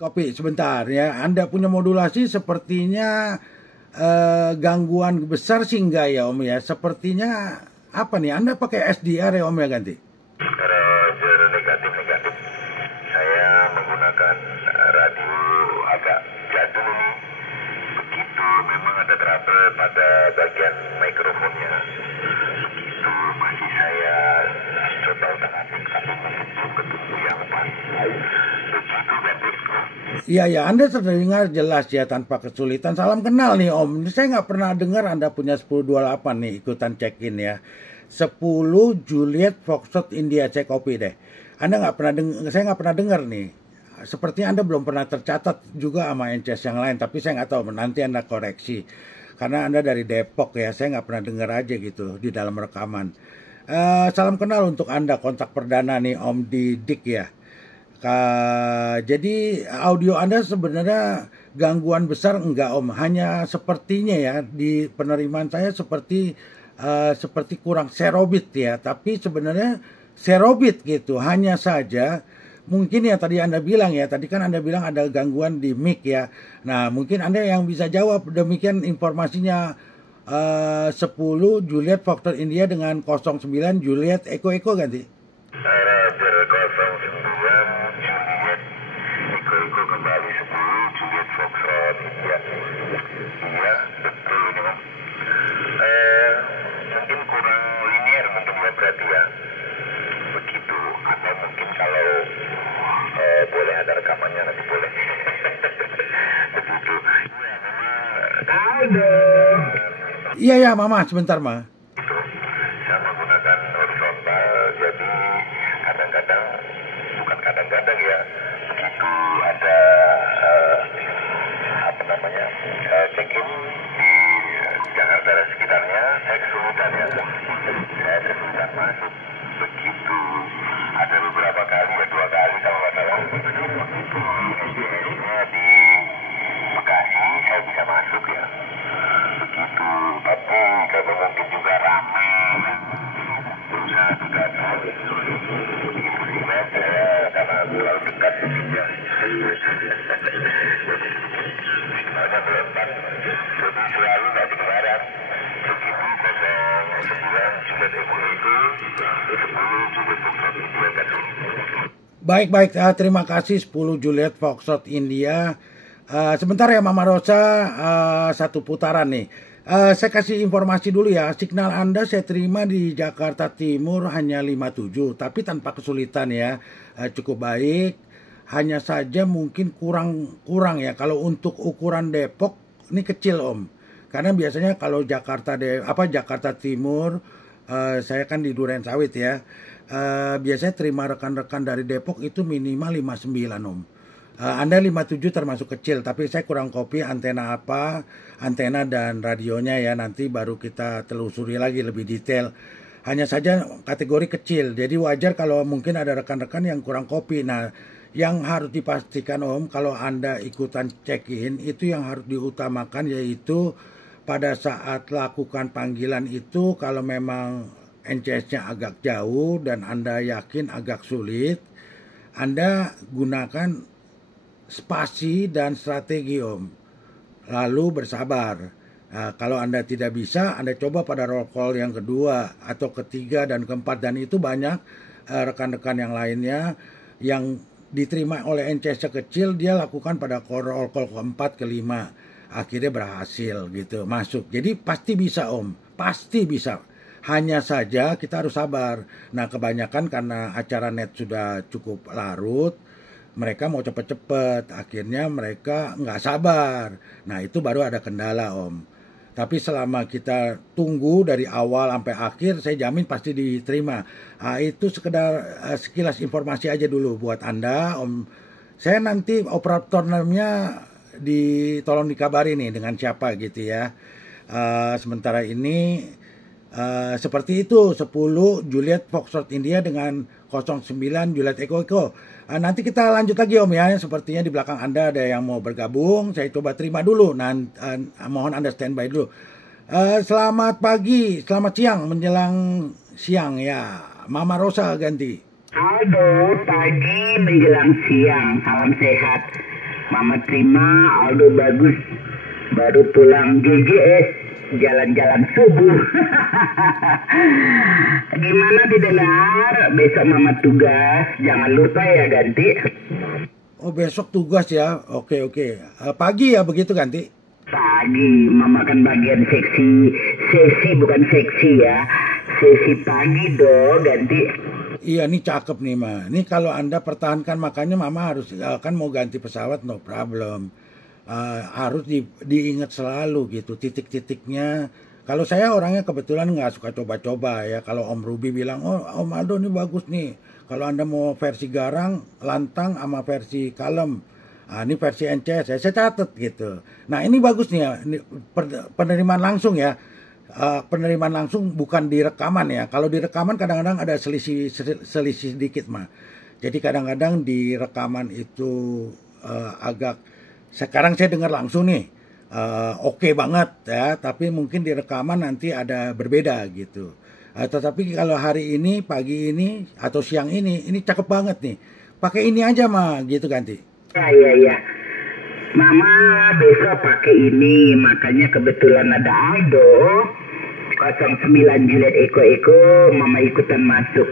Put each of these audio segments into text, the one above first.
Kopi sebentar ya. Anda punya modulasi sepertinya gangguan besar sih enggak ya Om ya. Sepertinya apa nih? Anda pakai SDR ya Om ya ganti? Roger, negatif. Saya menggunakan radio agak jadul ini. Begitu memang ada trouble pada bagian mikrofonnya. Begitu masih saya coba utak-atik tapi belum ketemu yang pas. Begitu ganti. Iya ya, Anda terdengar jelas ya tanpa kesulitan. Salam kenal nih Om. Saya nggak pernah dengar Anda punya 1028 nih ikutan check-in ya. 10 Juliet Foxtrot India, saya copy deh. Anda nggak pernah saya nggak pernah dengar nih. Sepertinya Anda belum pernah tercatat juga sama NCS yang lain, tapi saya nggak tahu, nanti Anda koreksi. Karena Anda dari Depok ya, saya nggak pernah dengar aja gitu di dalam rekaman. Salam kenal untuk Anda, kontak perdana nih Om Didik ya. Jadi audio Anda sebenarnya gangguan besar enggak Om, hanya sepertinya ya di penerimaan saya seperti kurang serobit ya, tapi sebenarnya serobit gitu, hanya saja mungkin ya tadi Anda bilang ya, tadi kan Anda bilang ada gangguan di mic ya. Nah mungkin Anda yang bisa jawab, demikian informasinya. 10 Juliet Foxtrot India dengan 09 Juliet Eko ganti. Roger 09 Juliet Eko kembali 10 Juliet Foxtrot India. Iya betul ini Mas. Mungkin kurang linear mungkin ya berarti ya. Begitu, atau mungkin kalau boleh ada rekamannya nanti boleh. Begitu. Ada. Iya ya Mama, sebentar Ma. Itu saya menggunakan horizontal, jadi kadang-kadang, bukan kadang-kadang ya, begitu ada check-in di Jakarta dan sekitarnya, saya kesulitan ya. Saya kesulitan masuk. Begitu ada beberapa kali ya, 2 kali kalau nggak salah, SDN-nya di Bekasi saya bisa masuk ya. Begitu, tapi kalau mungkin juga ramai, berusaha juga begitu sih Mas, saya karena terlalu dekat ya. Signalnya melompat, jadi selalu nggak kedengaran. Begitu 09 Juliet Eko 10 Juliet Foxtrot India tadi. Baik, terima kasih 10 Juliet Foxtrot India. Sebentar ya Mama Rosa, satu putaran nih. Saya kasih informasi dulu ya, signal Anda saya terima di Jakarta Timur hanya 57, tapi tanpa kesulitan ya, cukup baik. Hanya saja mungkin kurang ya, kalau untuk ukuran Depok ini kecil Om. Karena biasanya kalau Jakarta Timur, saya kan di Durensawit ya, biasanya terima rekan-rekan dari Depok itu minimal 59 Om. Anda 57 termasuk kecil, tapi saya kurang copy antena dan radionya ya, nanti baru kita telusuri lagi lebih detail. Hanya saja kategori kecil, jadi wajar kalau mungkin ada rekan-rekan yang kurang copy. Nah, yang harus dipastikan Om, kalau Anda ikutan check-in, itu yang harus diutamakan yaitu pada saat lakukan panggilan itu, kalau memang NCS-nya agak jauh dan Anda yakin agak sulit, Anda gunakan spasi dan strategi Om, lalu bersabar. Nah, kalau Anda tidak bisa, Anda coba pada roll call yang kedua atau ketiga dan keempat, dan itu banyak rekan-rekan yang lainnya yang diterima oleh NCS kecil, dia lakukan pada roll call keempat, kelima, akhirnya berhasil gitu masuk. Jadi pasti bisa Om, pasti bisa. Hanya saja kita harus sabar. Nah kebanyakan karena acara net sudah cukup larut, mereka mau cepet-cepet, akhirnya mereka nggak sabar. Nah itu baru ada kendala Om. Tapi selama kita tunggu dari awal sampai akhir, saya jamin pasti diterima. Nah, itu sekedar sekilas informasi aja dulu buat Anda Om. Saya nanti operatornya tolong dikabari nih dengan siapa gitu ya. Sementara ini seperti itu, 10 Juliet Foxtrot India dengan 09 Juliet Eko. Nanti kita lanjut lagi Om ya, sepertinya di belakang Anda ada yang mau bergabung, saya coba terima dulu, mohon Anda standby dulu. Selamat pagi, selamat siang, menjelang siang ya, Mama Rosa ganti. Halo, pagi menjelang siang, salam sehat. Mama terima, Aldo bagus. Baru pulang GGS, jalan-jalan subuh. Gimana didengar? Besok Mama tugas, jangan lupa ya ganti. Oh besok tugas ya, oke. Pagi ya begitu ganti? Pagi, Mama kan bagian sesi bukan seksi ya. Sesi pagi dong ganti. Iya, ini cakep nih, Ma. Ini kalau Anda pertahankan, makanya Mama harus, kan mau ganti pesawat, no problem. Harus diingat selalu gitu, titik-titiknya. Kalau saya orangnya kebetulan nggak suka coba-coba ya. Kalau Om Ruby bilang, oh Om Aldo ini bagus nih. Kalau Anda mau versi garang, lantang, sama versi kalem. Ini versi NCS, saya catat gitu. Nah, ini bagus nih ya, ini penerimaan langsung ya. Penerimaan langsung bukan di rekaman ya. Kalau di rekaman kadang-kadang ada selisih sedikit mah. Jadi kadang-kadang di rekaman itu agak sekarang saya dengar langsung nih oke banget ya, tapi mungkin di rekaman nanti ada berbeda gitu. Tetapi kalau hari ini, pagi ini atau siang ini cakep banget nih. Pakai ini aja mah gitu ganti. Ya. Mama besok pakai ini, makanya kebetulan ada Aldo 09 Juliet Eko, Mama ikutan masuk.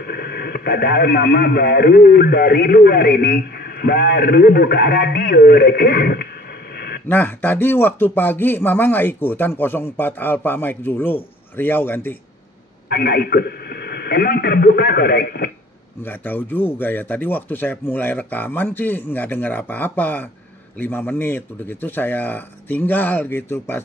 Padahal Mama baru dari luar ini, baru buka radio, receh. Nah, tadi waktu pagi Mama nggak ikutan 04 Alpha Mike Zulu, Riau ganti? Nggak ikut. Emang terbuka korek? Nggak tahu juga ya. Tadi waktu saya mulai rekaman sih nggak dengar apa-apa. 5 menit, udah gitu saya tinggal gitu. Pas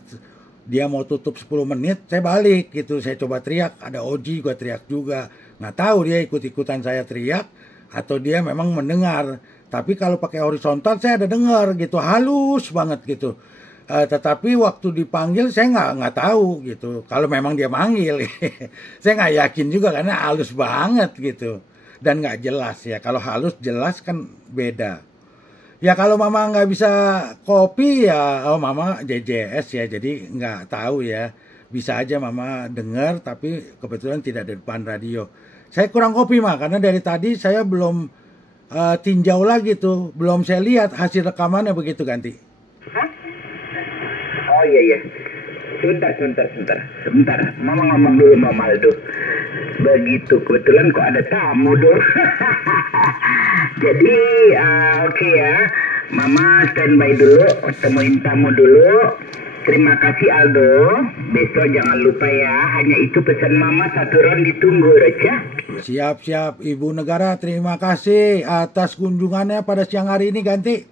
dia mau tutup 10 menit, saya balik gitu. Saya coba teriak, ada Oji gua teriak juga. Nggak tahu dia ikut-ikutan saya teriak atau dia memang mendengar. Tapi kalau pakai horizontal saya ada dengar gitu, halus banget gitu. Tetapi waktu dipanggil saya nggak tahu gitu. Kalau memang dia manggil, saya nggak yakin juga karena halus banget gitu dan nggak jelas ya. Kalau halus jelas kan beda. Ya kalau Mama nggak bisa kopi ya, oh Mama JJS ya, jadi nggak tahu ya. Bisa aja Mama dengar, tapi kebetulan tidak di depan radio. Saya kurang kopi mah, karena dari tadi saya belum tinjau lagi tuh, belum saya lihat hasil rekamannya begitu ganti. Oh iya. Sebentar. Mama ngomong dulu Mama Aldo. Begitu, kebetulan kok ada tamu dong. Jadi oke ya, Mama standby dulu, temuin tamu dulu. Terima kasih Aldo. Besok jangan lupa ya, hanya itu pesan Mama, 1 round ditunggu Reca. Siap Ibu Negara, terima kasih atas kunjungannya pada siang hari ini ganti.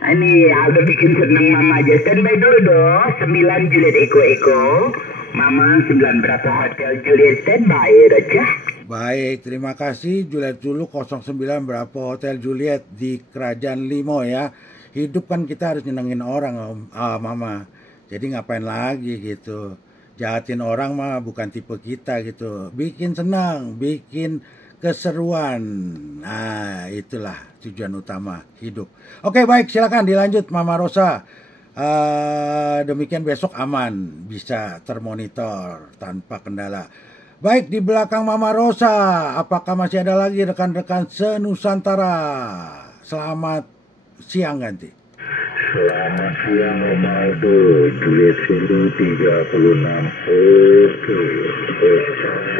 Ini Aldo bikin seneng Mama aja. Standby dulu dong. 9 Juliet Eko. Mama 9 berapa Hotel Juliet, standby Reca. Baik, terima kasih Juliet Zulu 09 berapa Hotel Juliet di Kerajaan Limo ya. Hidup kan kita harus nyenengin orang Mama. Jadi ngapain lagi gitu. Jahatin orang mah bukan tipe kita gitu. Bikin senang, bikin keseruan. Nah, itulah tujuan utama hidup. Oke, baik, silakan dilanjut Mama Rosa. Demikian besok aman, bisa termonitor tanpa kendala. Baik, di belakang Mama Rosa, apakah masih ada lagi rekan-rekan senusantara? Selamat siang ganti. Selamat siang Om Aldo, Juliet Zulu 36. Oke.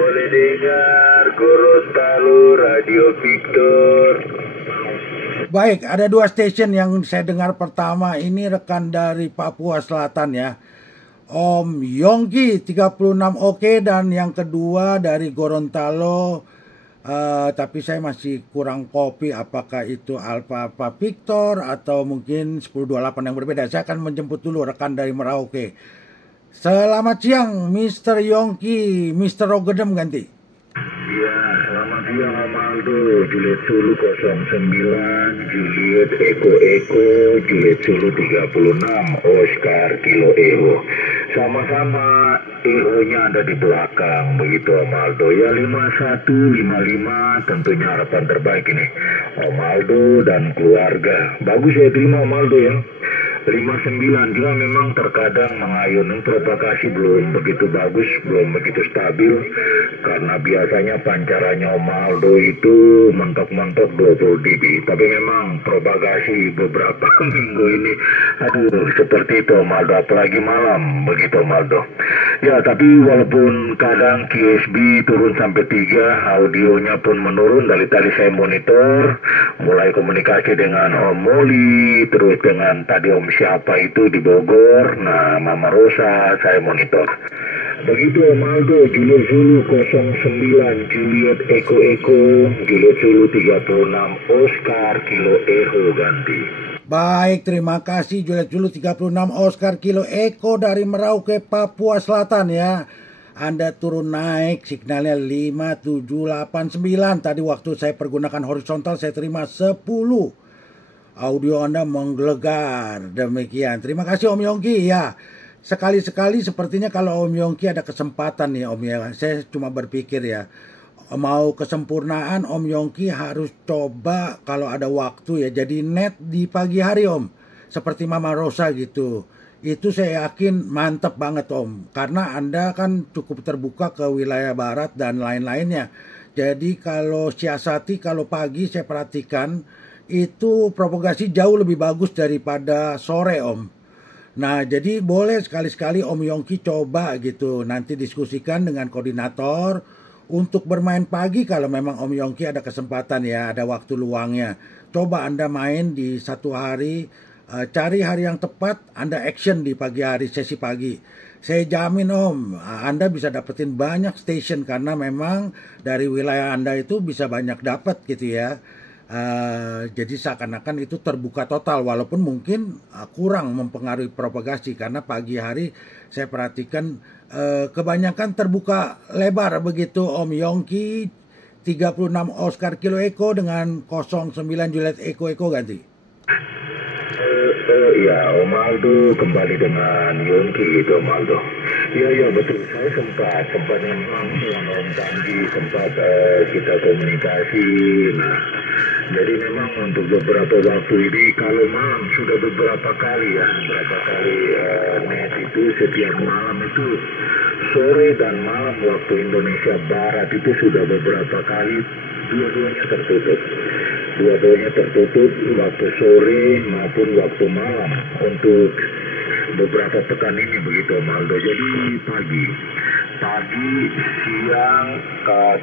Boleh dengar Gorontalo Radio Victor. Baik, ada 2 stasiun yang saya dengar. Pertama ini rekan dari Papua Selatan ya, Om Yongki 36 oke, dan yang kedua dari Gorontalo, tapi saya masih kurang kopi apakah itu Alpha Victor atau mungkin 1028 yang berbeda. Saya akan menjemput dulu rekan dari Merauke. Selamat siang Mr. Yongki, Mr. Rogedem ganti. Ya, selamat siang Om Aldo, Juliet Zulu 09, Juliet Eko, Juliet Zulu 36, Oscar Kilo Ewo. Sama-sama, Ewo-nya ada di belakang, begitu Om Aldo. Ya 5155, tentunya harapan terbaik ini Om Aldo dan keluarga. Bagus ya terima Om Aldo ya. 59. Cuma memang terkadang mengayun propagasi belum begitu bagus, belum begitu stabil, karena biasanya pancarannya Om Aldo itu mentok-mentok 20 dB. Tapi memang propagasi beberapa minggu ini, aduh, seperti itu Om Aldo, apalagi malam, begitu Om Aldo. Ya, tapi walaupun kadang QSB turun sampai 3, audionya pun menurun. Dari tadi saya monitor, mulai komunikasi dengan Om Moli, terus dengan tadi Om siapa itu di Bogor, nah Mama Rosa, saya monitor. Begitu Om Aldo, Juliet Zulu 09, Juliet Eko Eko, Juliet Zulu 36, Oscar Kilo Eho ganti. Baik, terima kasih Juliet Zulu 36 Oscar Kilo Eko dari Merauke, Papua Selatan ya. Anda turun naik signalnya 5789. Tadi waktu saya pergunakan horizontal saya terima 10. Audio Anda menggelegar. Demikian. Terima kasih Om Yongki ya. Sekali-sekali sepertinya kalau Om Yongki ada kesempatan nih Om ya. Saya cuma berpikir ya. Mau kesempurnaan Om Yongki harus coba kalau ada waktu ya. Jadi net di pagi hari Om. Seperti Mama Rosa gitu. Itu saya yakin mantep banget Om. Karena Anda kan cukup terbuka ke wilayah barat dan lain-lainnya. Jadi kalau siasati, kalau pagi saya perhatikan itu propagasi jauh lebih bagus daripada sore Om. Nah jadi boleh sekali-sekali Om Yongki coba gitu. Nanti diskusikan dengan koordinator untuk bermain pagi kalau memang Om Yongki ada kesempatan ya, ada waktu luangnya. Coba Anda main di satu hari, cari hari yang tepat, Anda action di pagi hari, sesi pagi. Saya jamin Om, Anda bisa dapetin banyak station karena memang dari wilayah Anda itu bisa banyak dapat gitu ya. Jadi seakan-akan itu terbuka total walaupun mungkin kurang mempengaruhi propagasi karena pagi hari saya perhatikan kebanyakan terbuka lebar begitu Om Yongki 36 Oscar Kilo Eko dengan 09 Juliet Eko Eko ganti. Ya, Om Aldo kembali dengan Yongki gitu Om Aldo. Ya betul, saya sempat memang dengan Om Tanggi sempat kita komunikasi. Nah, jadi memang untuk beberapa waktu ini kalau malam sudah beberapa kali net itu setiap malam itu sore dan malam waktu Indonesia Barat itu sudah beberapa kali dua-duanya tertutup waktu sore maupun waktu malam untuk beberapa pekan ini begitu Om Aldo. Jadi pagi, siang,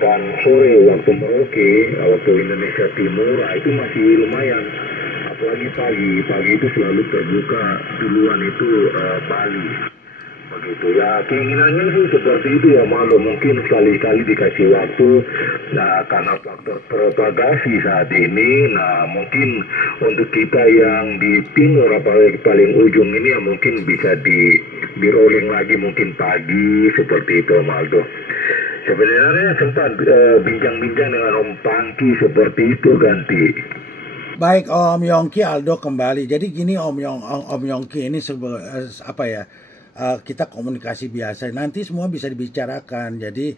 dan sore waktu Merauke, waktu Indonesia Timur, itu masih lumayan. Apalagi pagi itu selalu terbuka duluan itu Bali. Begitu ya, keinginannya sih seperti itu ya Malu, mungkin sekali-kali dikasih waktu. Nah, karena faktor propagasi saat ini, nah mungkin untuk kita yang di timur apalagi paling ujung ini ya mungkin bisa di rolling lagi mungkin pagi seperti itu Maldo. Sebenarnya sempat bincang-bincang dengan Om Pangki seperti itu ganti. Baik Om Yongki, Aldo kembali. Jadi gini Om Yongki ini apa ya? Kita komunikasi biasa, nanti semua bisa dibicarakan. Jadi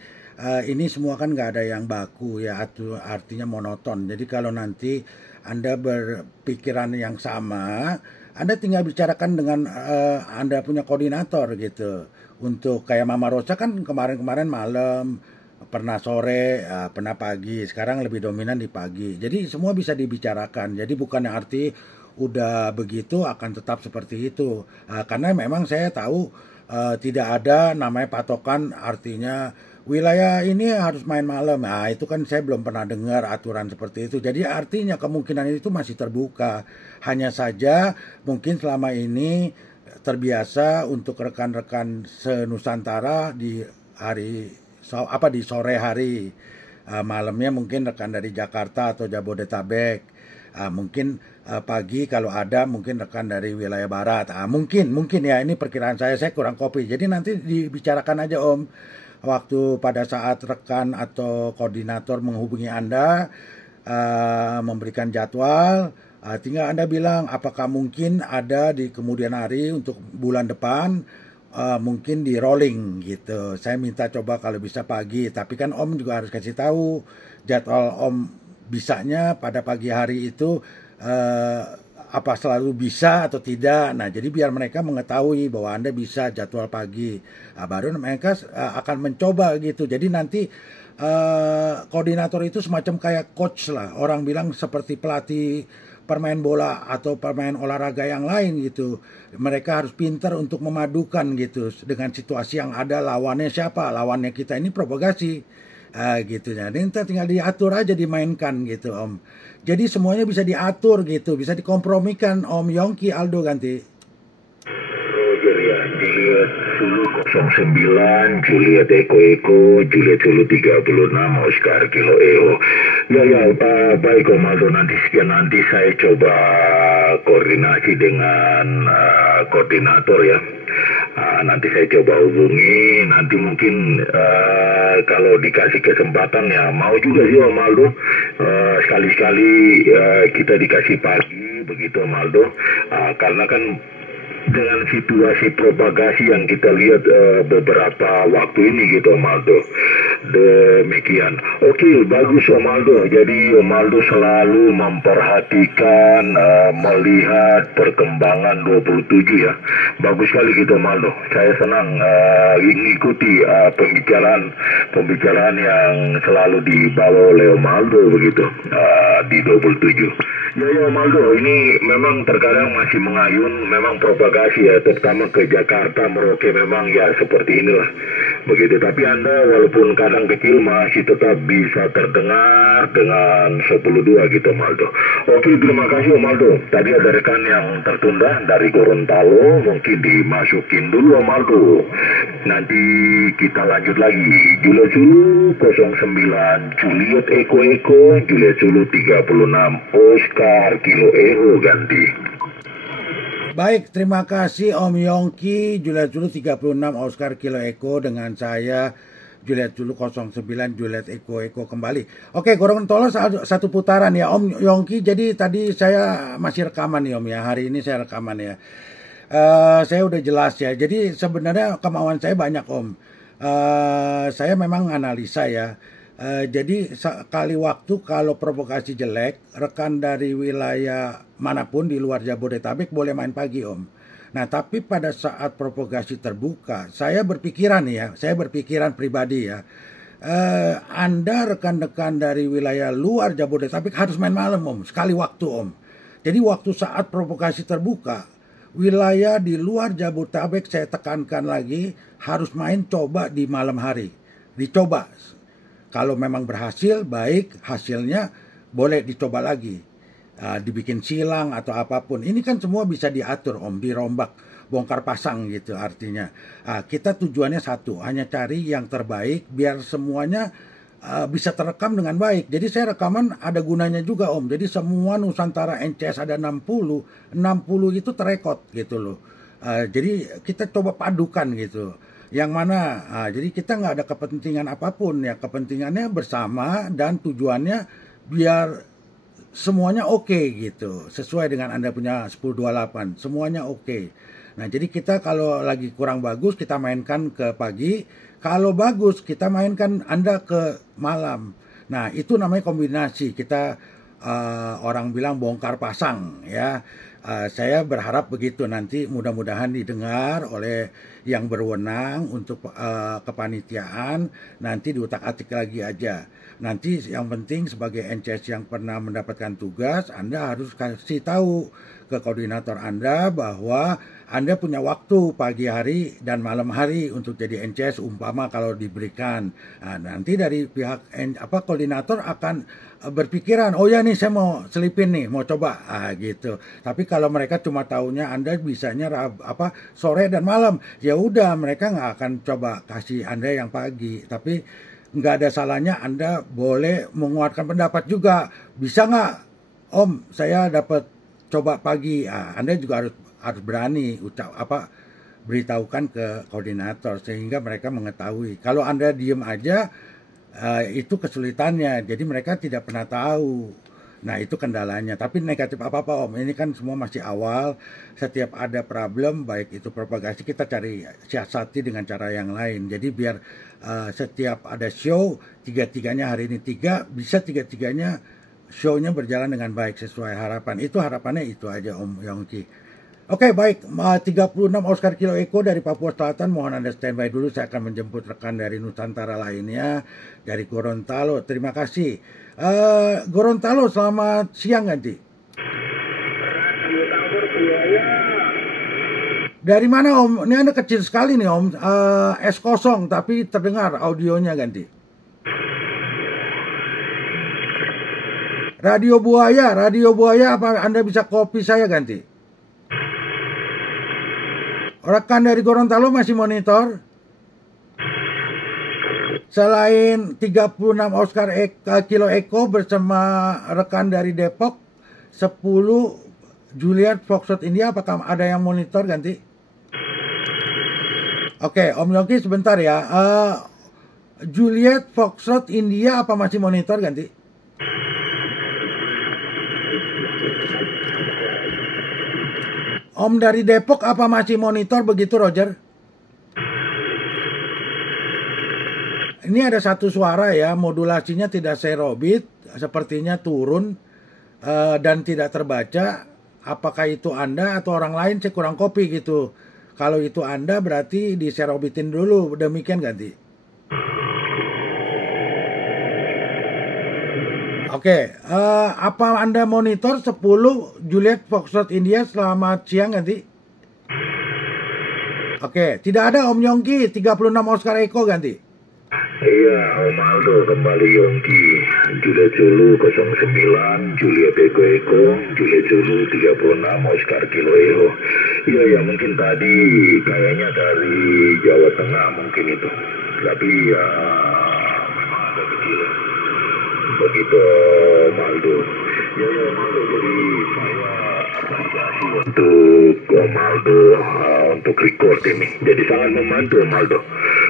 ini semua kan nggak ada yang baku ya, artinya monoton. Jadi kalau nanti Anda berpikiran yang sama, Anda tinggal bicarakan dengan Anda punya koordinator gitu. Untuk kayak Mama Rosa kan kemarin-kemarin malam, pernah sore, pernah pagi, sekarang lebih dominan di pagi. Jadi semua bisa dibicarakan. Jadi bukan arti udah begitu akan tetap seperti itu. Karena memang saya tahu tidak ada namanya patokan artinya wilayah ini harus main malam. Nah itu kan saya belum pernah dengar aturan seperti itu. Jadi artinya kemungkinan itu masih terbuka. Hanya saja mungkin selama ini terbiasa untuk rekan-rekan se-Nusantara di di sore hari, malamnya mungkin rekan dari Jakarta atau Jabodetabek. Mungkin pagi kalau ada mungkin rekan dari wilayah barat. Mungkin ya, ini perkiraan saya kurang kopi. Jadi nanti dibicarakan aja Om. Waktu pada saat rekan atau koordinator menghubungi Anda, memberikan jadwal, tinggal Anda bilang apakah mungkin ada di kemudian hari untuk bulan depan, mungkin di rolling gitu. Saya minta coba kalau bisa pagi. Tapi kan Om juga harus kasih tahu jadwal Om bisanya pada pagi hari itu apa selalu bisa atau tidak. Nah, jadi biar mereka mengetahui bahwa Anda bisa jadwal pagi. Nah, baru mereka akan mencoba gitu. Jadi nanti koordinator itu semacam kayak coach lah. Orang bilang seperti pelatih permain bola atau permain olahraga yang lain gitu. Mereka harus pintar untuk memadukan gitu dengan situasi yang ada. Lawannya siapa? Lawannya kita ini propagasi. Gitu. Jadi tinggal diatur aja, dimainkan gitu Om. Jadi semuanya bisa diatur gitu, bisa dikompromikan Om Yongki Aldo ganti. Roger ya, Juliet Zulu 09, Juliet Eko, Juliet Zulu 36, Oscar Kilo Eho. Ya, baik Om Aldo, nanti saya coba koordinasi dengan koordinator ya. Nanti saya coba hubungi, nanti mungkin kalau dikasih kesempatan ya mau juga sih Om Aldo, sekali-sekali kita dikasih pagi begitu Om Aldo, karena kan dengan situasi propagasi yang kita lihat beberapa waktu ini gitu Om Aldo. Demikian. Oke, bagus Om Aldo. Jadi Om Aldo selalu memperhatikan, melihat perkembangan 27 ya. Bagus sekali gitu Om Aldo. Saya senang mengikuti pembicaraan yang selalu dibawa oleh Om Aldo begitu di 27. Ya Om Aldo, ini memang terkadang masih mengayun, memang propagasi ya, terutama ke Jakarta, Merauke memang ya seperti inilah begitu. Tapi Anda walaupun kadang kecil masih tetap bisa terdengar dengan 10.2 gitu Om Aldo. Oke, terima kasih Om Aldo. Tadi ada rekan yang tertunda dari Gorontalo, mungkin dimasukin dulu Om Aldo. Nanti kita lanjut lagi. Juliet Zulu 09, Juliet Eko, Juliet Zulu 36, Oscar Kilo Eho ganti. Baik, terima kasih Om Yongki, Juliet Zulu 36, Oscar Kilo Eko dengan saya Juliet Zulu 09, Juliet Eko kembali. Oke, Gorontalo satu putaran ya Om Yongki. Jadi tadi saya masih rekaman nih Om ya. Hari ini saya rekaman ya. Saya udah jelas ya. Jadi sebenarnya kemauan saya banyak Om. Saya memang analisa ya. Jadi sekali waktu kalau provokasi jelek, rekan dari wilayah manapun di luar Jabodetabek boleh main pagi Om. Nah tapi pada saat provokasi terbuka, saya berpikiran pribadi ya, Anda rekan-rekan dari wilayah luar Jabodetabek harus main malam Om, sekali waktu Om. Jadi waktu saat provokasi terbuka, wilayah di luar Jabodetabek saya tekankan lagi harus main coba di malam hari, dicoba. Kalau memang berhasil, baik, hasilnya boleh dicoba lagi. Dibikin silang atau apapun. Ini kan semua bisa diatur Om, dirombak, bongkar pasang gitu artinya. Kita tujuannya satu, hanya cari yang terbaik biar semuanya bisa terekam dengan baik. Jadi saya rekaman ada gunanya juga Om. Jadi semua Nusantara NCS ada 60 itu terekod gitu loh. Jadi kita coba padukan gitu. Yang mana, jadi kita nggak ada kepentingan apapun ya, kepentingannya bersama dan tujuannya biar semuanya oke gitu, sesuai dengan Anda punya 1028, semuanya oke. Nah jadi kita kalau lagi kurang bagus kita mainkan ke pagi, kalau bagus kita mainkan Anda ke malam. Nah itu namanya kombinasi, kita orang bilang bongkar pasang ya. Saya berharap begitu nanti mudah-mudahan didengar oleh yang berwenang untuk kepanitiaan, nanti diutak-atik lagi aja. Nanti yang penting sebagai NCS yang pernah mendapatkan tugas, Anda harus kasih tahu ke koordinator Anda bahwa Anda punya waktu pagi hari dan malam hari untuk jadi NCS umpama kalau diberikan. Nah, nanti dari pihak koordinator akan berpikiran, oh ya nih saya mau selipin nih, mau coba, gitu. Tapi kalau mereka cuma taunya Anda bisanya sore dan malam, ya udah mereka nggak akan coba kasih Anda yang pagi. Tapi nggak ada salahnya Anda boleh menguatkan pendapat juga. Bisa nggak, Om, saya dapat coba pagi. Anda juga harus berani beritahukan ke koordinator sehingga mereka mengetahui. Kalau Anda diem aja, itu kesulitannya, jadi mereka tidak pernah tahu. Nah itu kendalanya, tapi negatif apa-apa Om, ini kan semua masih awal. Setiap ada problem, baik itu propagasi, kita cari siasati dengan cara yang lain. Jadi biar setiap ada show, tiga-tiganya hari ini bisa tiga-tiganya show-nya berjalan dengan baik sesuai harapan. Itu harapannya itu aja Om Yongki. Oke, baik. 36 Oscar Kilo Eko dari Papua Selatan. Mohon Anda standby dulu. Saya akan menjemput rekan dari Nusantara lainnya. Dari Gorontalo. Terima kasih. Gorontalo, selamat siang ganti. Dari mana Om? Ini Anda kecil sekali nih Om. S0 tapi terdengar audionya ganti. Radio Buaya apa Anda bisa copy saya ganti? Rekan dari Gorontalo masih monitor. Selain 36 Oscar Kilo Eko bersama rekan dari Depok, 10 Juliet Foxtrot India, apakah ada yang monitor ganti? Oke, Om Yongki sebentar ya. Juliet Foxtrot India apa masih monitor ganti? Om dari Depok apa masih monitor begitu Roger? Ini ada satu suara ya, modulasinya tidak serobit, sepertinya turun dan tidak terbaca. Apakah itu Anda atau orang lain? Saya kurang copy gitu. Kalau itu Anda berarti diserobitin dulu, demikian ganti. Oke, apa Anda monitor 10 Juliet Foxtrot India, selamat siang ganti? Oke, tidak ada Om Yongki, 36 Oscar Eko ganti? Iya, Om Aldo kembali Yongki. Juliet Zulu 09, Juliet Eko, Juliet Zulu 36, Oscar Kilo Eko. Iya, ya mungkin tadi kayaknya dari Jawa Tengah mungkin itu. Tapi ya memang agak kecil. Begitu Om Aldo. Ya Om Aldo, jadi saya apresiasi untuk Om Aldo untuk record ini. Jadi sangat membantu Om Aldo.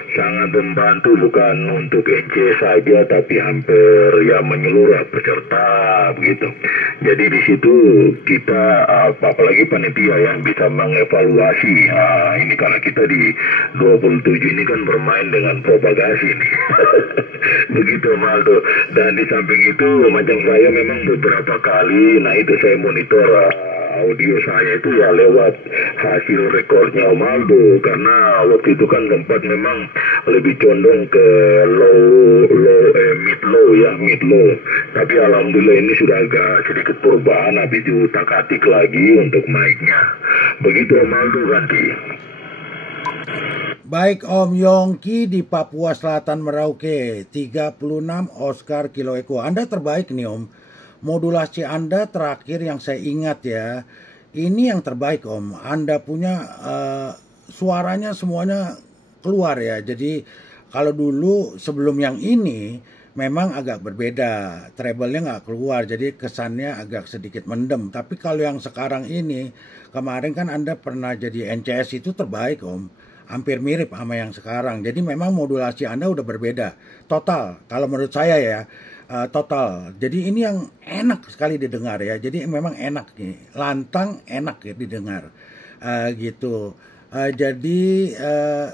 Sangat membantu bukan untuk NC saja tapi hampir ya menyeluruh peserta begitu. Jadi di situ kita apalagi panitia yang bisa mengevaluasi. Ini karena kita di 27 ini kan bermain dengan propagasi nih. Begitu Maldo. Dan di samping itu macam saya memang beberapa kali, nah itu saya monitor audio saya itu ya lewat hasil rekornya Om Aldo, karena waktu itu kan tempat memang lebih condong ke mid low. Tapi alhamdulillah ini sudah agak sedikit perubahan, habis diutak-atik lagi untuk mic-nya. Begitu Om Aldo ganti. Baik Om Yongki di Papua Selatan Merauke, 36 Oscar Kilo Eko. Anda terbaik nih Om. Modulasi Anda terakhir yang saya ingat ya, ini yang terbaik Om. Anda punya suaranya semuanya keluar ya. Jadi kalau dulu sebelum yang ini memang agak berbeda, treble-nya nggak keluar, jadi kesannya agak sedikit mendem. Tapi kalau yang sekarang ini, kemarin kan Anda pernah jadi NCS itu terbaik Om, hampir mirip sama yang sekarang. Jadi memang modulasi Anda udah berbeda, total. Kalau menurut saya ya, total. Jadi ini yang enak sekali didengar ya. Jadi memang enak nih, lantang enak ya didengar, gitu. Jadi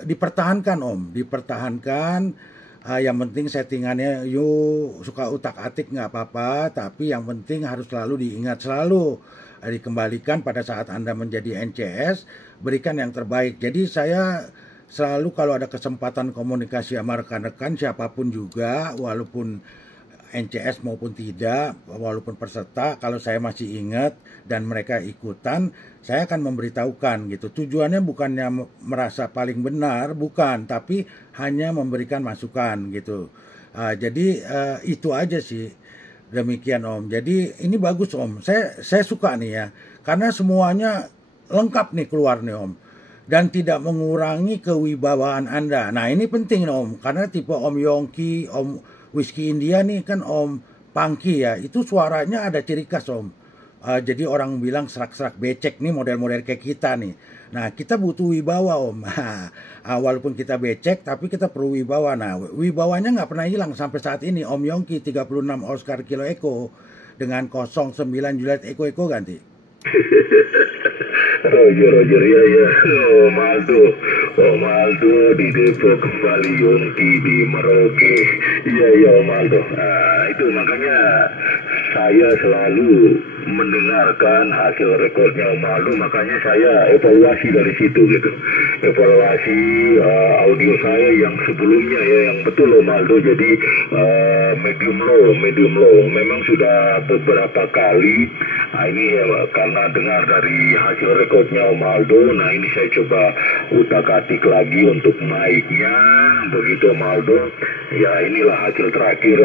dipertahankan Om, dipertahankan. Yang penting settingannya yuk suka utak-atik nggak apa-apa, tapi yang penting harus selalu diingat, selalu dikembalikan pada saat Anda menjadi NCS, berikan yang terbaik. Jadi saya selalu kalau ada kesempatan komunikasi sama rekan-rekan siapapun juga, walaupun NCS maupun tidak, walaupun peserta, kalau saya masih ingat dan mereka ikutan, saya akan memberitahukan gitu. Tujuannya bukannya merasa paling benar, bukan, tapi hanya memberikan masukan gitu. Jadi itu aja sih. Demikian Om. Jadi ini bagus Om. Saya suka nih ya, karena semuanya lengkap nih keluar nih Om. Dan tidak mengurangi kewibawaan Anda. Nah ini penting Om, karena tipe Om Yongki, Om Whisky India nih kan Om Pangki ya, itu suaranya ada ciri khas Om. Jadi orang bilang serak-serak becek nih, model-model kayak kita nih. Nah kita butuh wibawa Om. Walaupun kita becek tapi kita perlu wibawa. Nah wibawanya nggak pernah hilang sampai saat ini. Om Yongki 36 Oscar Kilo Eko dengan 09 Juliet Eko ganti. Roger ya. Om Aldo di Depok kembali Yongki di Merauke. Iya Om Aldo. Itu makanya saya selalu mendengarkan hasil rekodnya Om Aldo, makanya saya evaluasi dari situ gitu. Evaluasi audio saya yang sebelumnya ya, yang betul Om Aldo, jadi medium low. Memang sudah beberapa kali, ini karena dengar dari hasil rekodnya Om Aldo, nah ini saya coba utak-atik lagi untuk mic-nya, begitu Om Aldo. Ya inilah hasil terakhir,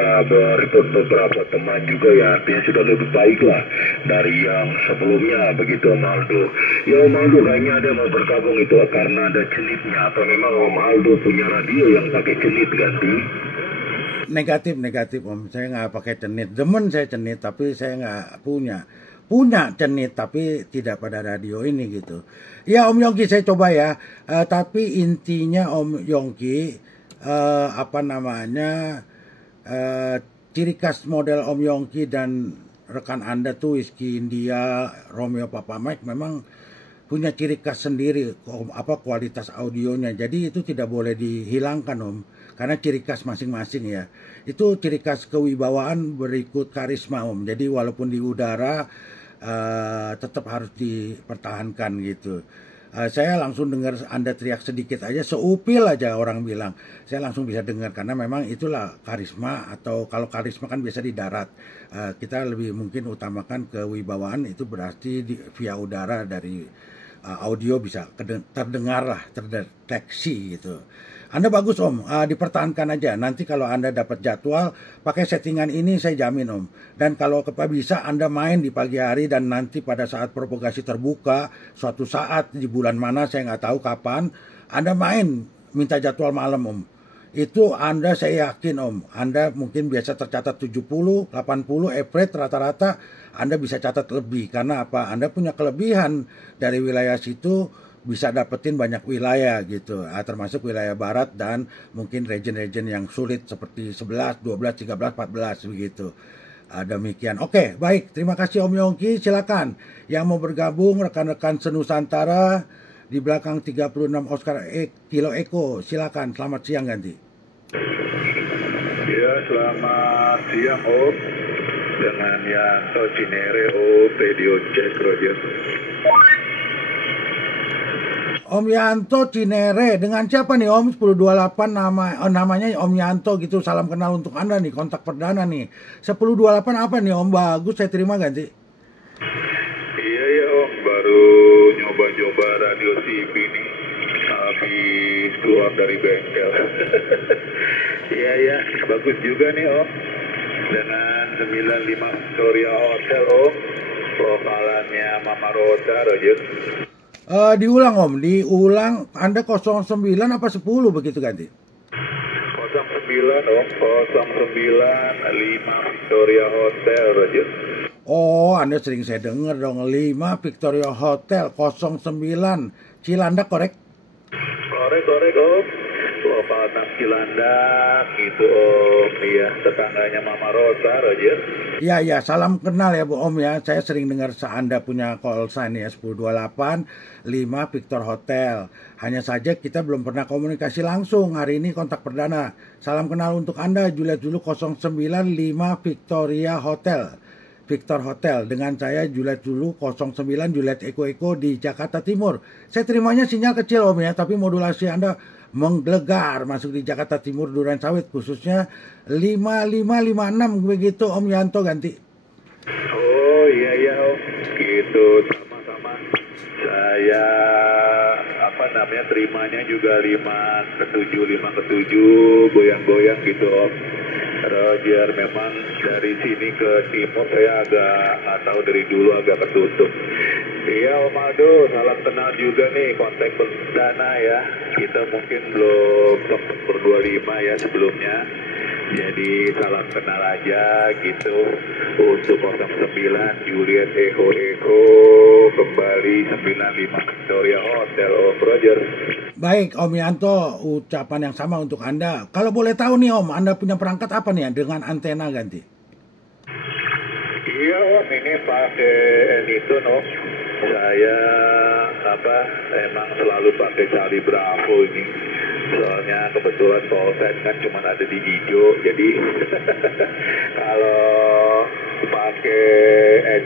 report beberapa teman juga ya, artinya sudah lebih baik lah dari yang sebelumnya, begitu Om Aldo. Ya Om Aldo, kayaknya ada mau bergabung itu karena ada cenitnya, atau memang Om Aldo punya radio yang pakai cenit ganti? Negatif Om, saya nggak pakai cenit. Demen saya cenit, tapi saya nggak punya cenit, tapi tidak pada radio ini gitu. Ya Om Yongki, saya coba ya. Tapi intinya Om Yongki, ciri khas model Om Yongki dan rekan Anda tuh Whiskey India, Romeo Papa Mike memang punya ciri khas sendiri, kualitas audionya. Jadi itu tidak boleh dihilangkan Om, karena ciri khas masing-masing ya. Itu ciri khas kewibawaan berikut karisma Om. Jadi walaupun di udara tetap harus dipertahankan gitu. Saya langsung dengar Anda teriak sedikit aja, seupil aja orang bilang, saya langsung bisa dengar, karena memang itulah karisma. Atau kalau karisma kan biasa di darat, kita lebih mungkin utamakan kewibawaan, itu berarti via udara, dari audio bisa terdengar lah, terdeteksi gitu. Anda bagus Om, dipertahankan aja. Nanti kalau Anda dapat jadwal pakai settingan ini, saya jamin Om. Dan kalau bisa Anda main di pagi hari, dan nanti pada saat propagasi terbuka, suatu saat di bulan mana saya nggak tahu kapan, Anda main minta jadwal malam Om. Itu Anda, saya yakin Om, Anda mungkin biasa tercatat 70, 80, average rata-rata, Anda bisa catat lebih. Karena apa? Anda punya kelebihan dari wilayah situ, bisa dapetin banyak wilayah gitu, termasuk wilayah barat dan mungkin region-region yang sulit seperti 11, 12, 13, 14 begitu. Demikian. Oke, baik. Terima kasih Om Yongki. Silakan yang mau bergabung, rekan-rekan senusantara di belakang 36 Oscar Kilo Eko. Silakan. Selamat siang ganti. Ya, selamat siang Om. Dengan Yanto Cinere Om, radio check radio. Om Yanto Cinere, dengan siapa nih Om? 1028 namanya Om Yanto gitu. Salam kenal untuk Anda nih, kontak perdana nih. 1028 apa nih Om? Bagus, saya terima ganti. Iya ya Om, baru nyoba-nyoba radio CB nih, habis keluar dari bengkel. Iya, bagus juga nih Om. Dengan 95 Victoria Hotel Om, lokalannya Mama Rosa Roger. Diulang Om, diulang. Anda 09 apa 10 begitu ganti? 09 Om, 095 Victoria Hotel Roger. Oh, Anda sering saya dengar dong, 5 Victoria Hotel 09 Cilandak, korek? Korek Om, lokal Cilandak itu Om, iya, tetangganya Mama Rosa Roger. Ya, salam kenal ya Bu Om ya. Saya sering dengar Anda punya call sign ya, 1028 5 Victor Hotel. Hanya saja kita belum pernah komunikasi langsung. Hari ini kontak perdana. Salam kenal untuk Anda, Juliet Zulu 095 Victoria Hotel. Victor Hotel. Dengan saya Juliet Zulu 09 Juliet Eko di Jakarta Timur. Saya terimanya sinyal kecil Om ya, tapi modulasi Anda menggelegar masuk di Jakarta Timur, Duren Sawit, khususnya 5556 begitu Om Yanto ganti. Oh iya Om, gitu, sama-sama. Saya terimanya juga 5 ke 7 goyang-goyang gitu Om. Roger, memang dari sini ke timur saya agak nggak tahu, dari dulu agak ketutup. Iya Om Aldo, salam kenal juga nih, kontak perdana ya. Kita mungkin belum sempat berdua 5 ya sebelumnya. Jadi salam kenal aja gitu untuk 09 Juliet Eko kembali 95 Victoria Hotel Om Roger. Baik Om Yanto, ucapan yang sama untuk Anda. Kalau boleh tahu nih Om, Anda punya perangkat apa nih dengan antena ganti? Iya Om, ini pakai Anytone Om. Saya emang selalu pakai Charlie Bravo ini. Soalnya kebetulan polsek kan cuma ada di hijau, jadi kalau pakai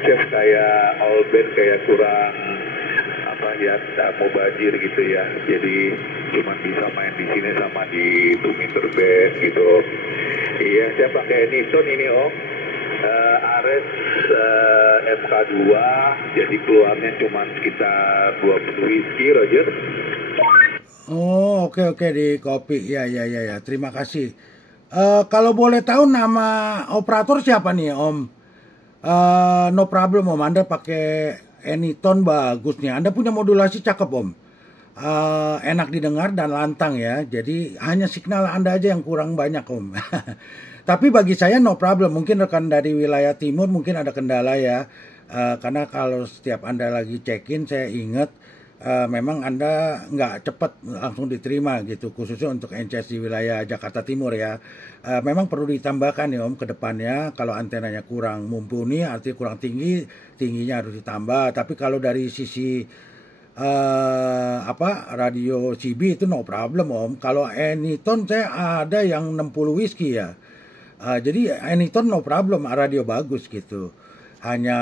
HF kayak all band kayak kurang apa ya, mau banjir gitu ya. Jadi cuma bisa main di sini sama di 2 meter band gitu. Iya, saya pakai Nissan ini Om. Ares MK2, jadi keluarnya cuma sekitar 20 whisky, Roger. Oh, oke di kopi. Ya. Terima kasih. Kalau boleh tahu nama operator siapa nih, Om? No problem, Om. Anda pakai Anyton bagus nih. Anda punya modulasi cakep, Om. Enak didengar dan lantang ya. Jadi hanya signal Anda aja yang kurang banyak, Om. Tapi bagi saya no problem. Mungkin rekan dari wilayah timur mungkin ada kendala ya. Karena kalau setiap Anda lagi check-in, saya ingat memang Anda nggak cepat langsung diterima gitu. Khususnya untuk NCS di wilayah Jakarta Timur ya. Memang perlu ditambahkan ya Om ke depannya. Kalau antenanya kurang mumpuni, artinya kurang tinggi, tingginya harus ditambah. Tapi kalau dari sisi radio CB itu no problem Om. Kalau Anyton saya ada yang 60 whisky ya. Jadi Anyton no problem, radio bagus gitu. Hanya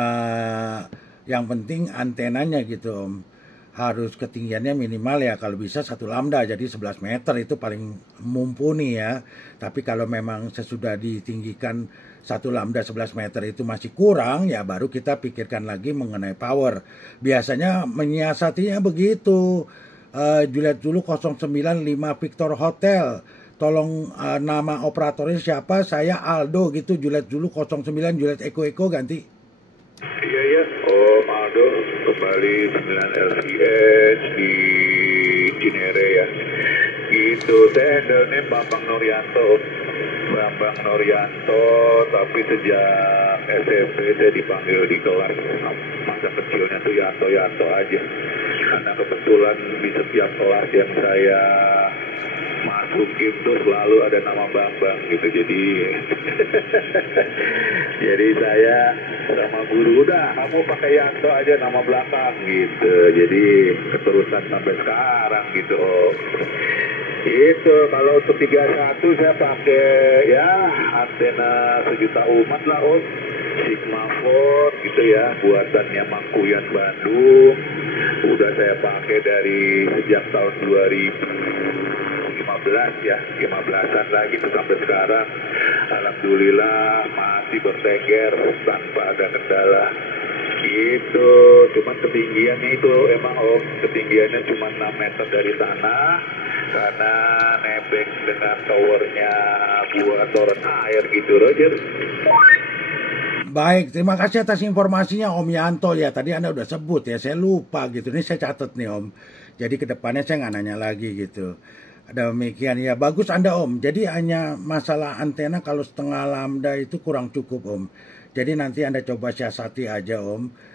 yang penting antenanya gitu Om. Harus ketinggiannya minimal ya kalau bisa 1 lambda, jadi 11 meter itu paling mumpuni ya. Tapi kalau memang sesudah ditinggikan 1 lambda 11 meter itu masih kurang, ya baru kita pikirkan lagi mengenai power. Biasanya menyiasatinya begitu. Juliet Zulu 095 Victor Hotel. Tolong nama operatornya siapa? Saya Aldo gitu. Juliet Zulu 09 Juliet Eko ganti. Iya. Om Aldo kembali 9 LCH di Cinere ya. Gitu. Saya handle-nya Bambang Norianto, tapi sejak SMP saya dipanggil di kelas. Masa kecilnya tuh Yanto aja. Karena kebetulan di setiap kelas yang saya masukin tuh selalu ada nama Bambang gitu. Jadi saya sama guru, udah kamu pakai Yanto aja nama belakang gitu. Jadi keterusan sampai sekarang gitu. Itu kalau untuk 31 saya pakai ya antena sejuta umat lah Om. Sigma 4 gitu ya, buatannya Mangkuyan Bandung. Udah saya pakai dari sejak tahun 2015 ya, 15-an lah gitu sampai sekarang. Alhamdulillah masih bertengger tanpa ada kendala. Gitu, cuman ketinggiannya itu emang Om, ketinggiannya cuma 6 meter dari tanah. Karena nebeng dengan towernya buat toren air gitu, Roger. Baik, terima kasih atas informasinya Om Yanto ya. Tadi Anda udah sebut ya, saya lupa gitu. Ini saya catat nih Om. Jadi kedepannya saya nggak nanya lagi gitu. Ada demikian ya, bagus Anda Om. Jadi hanya masalah antena kalau setengah lambda itu kurang cukup Om. Jadi nanti Anda coba siasati aja Om.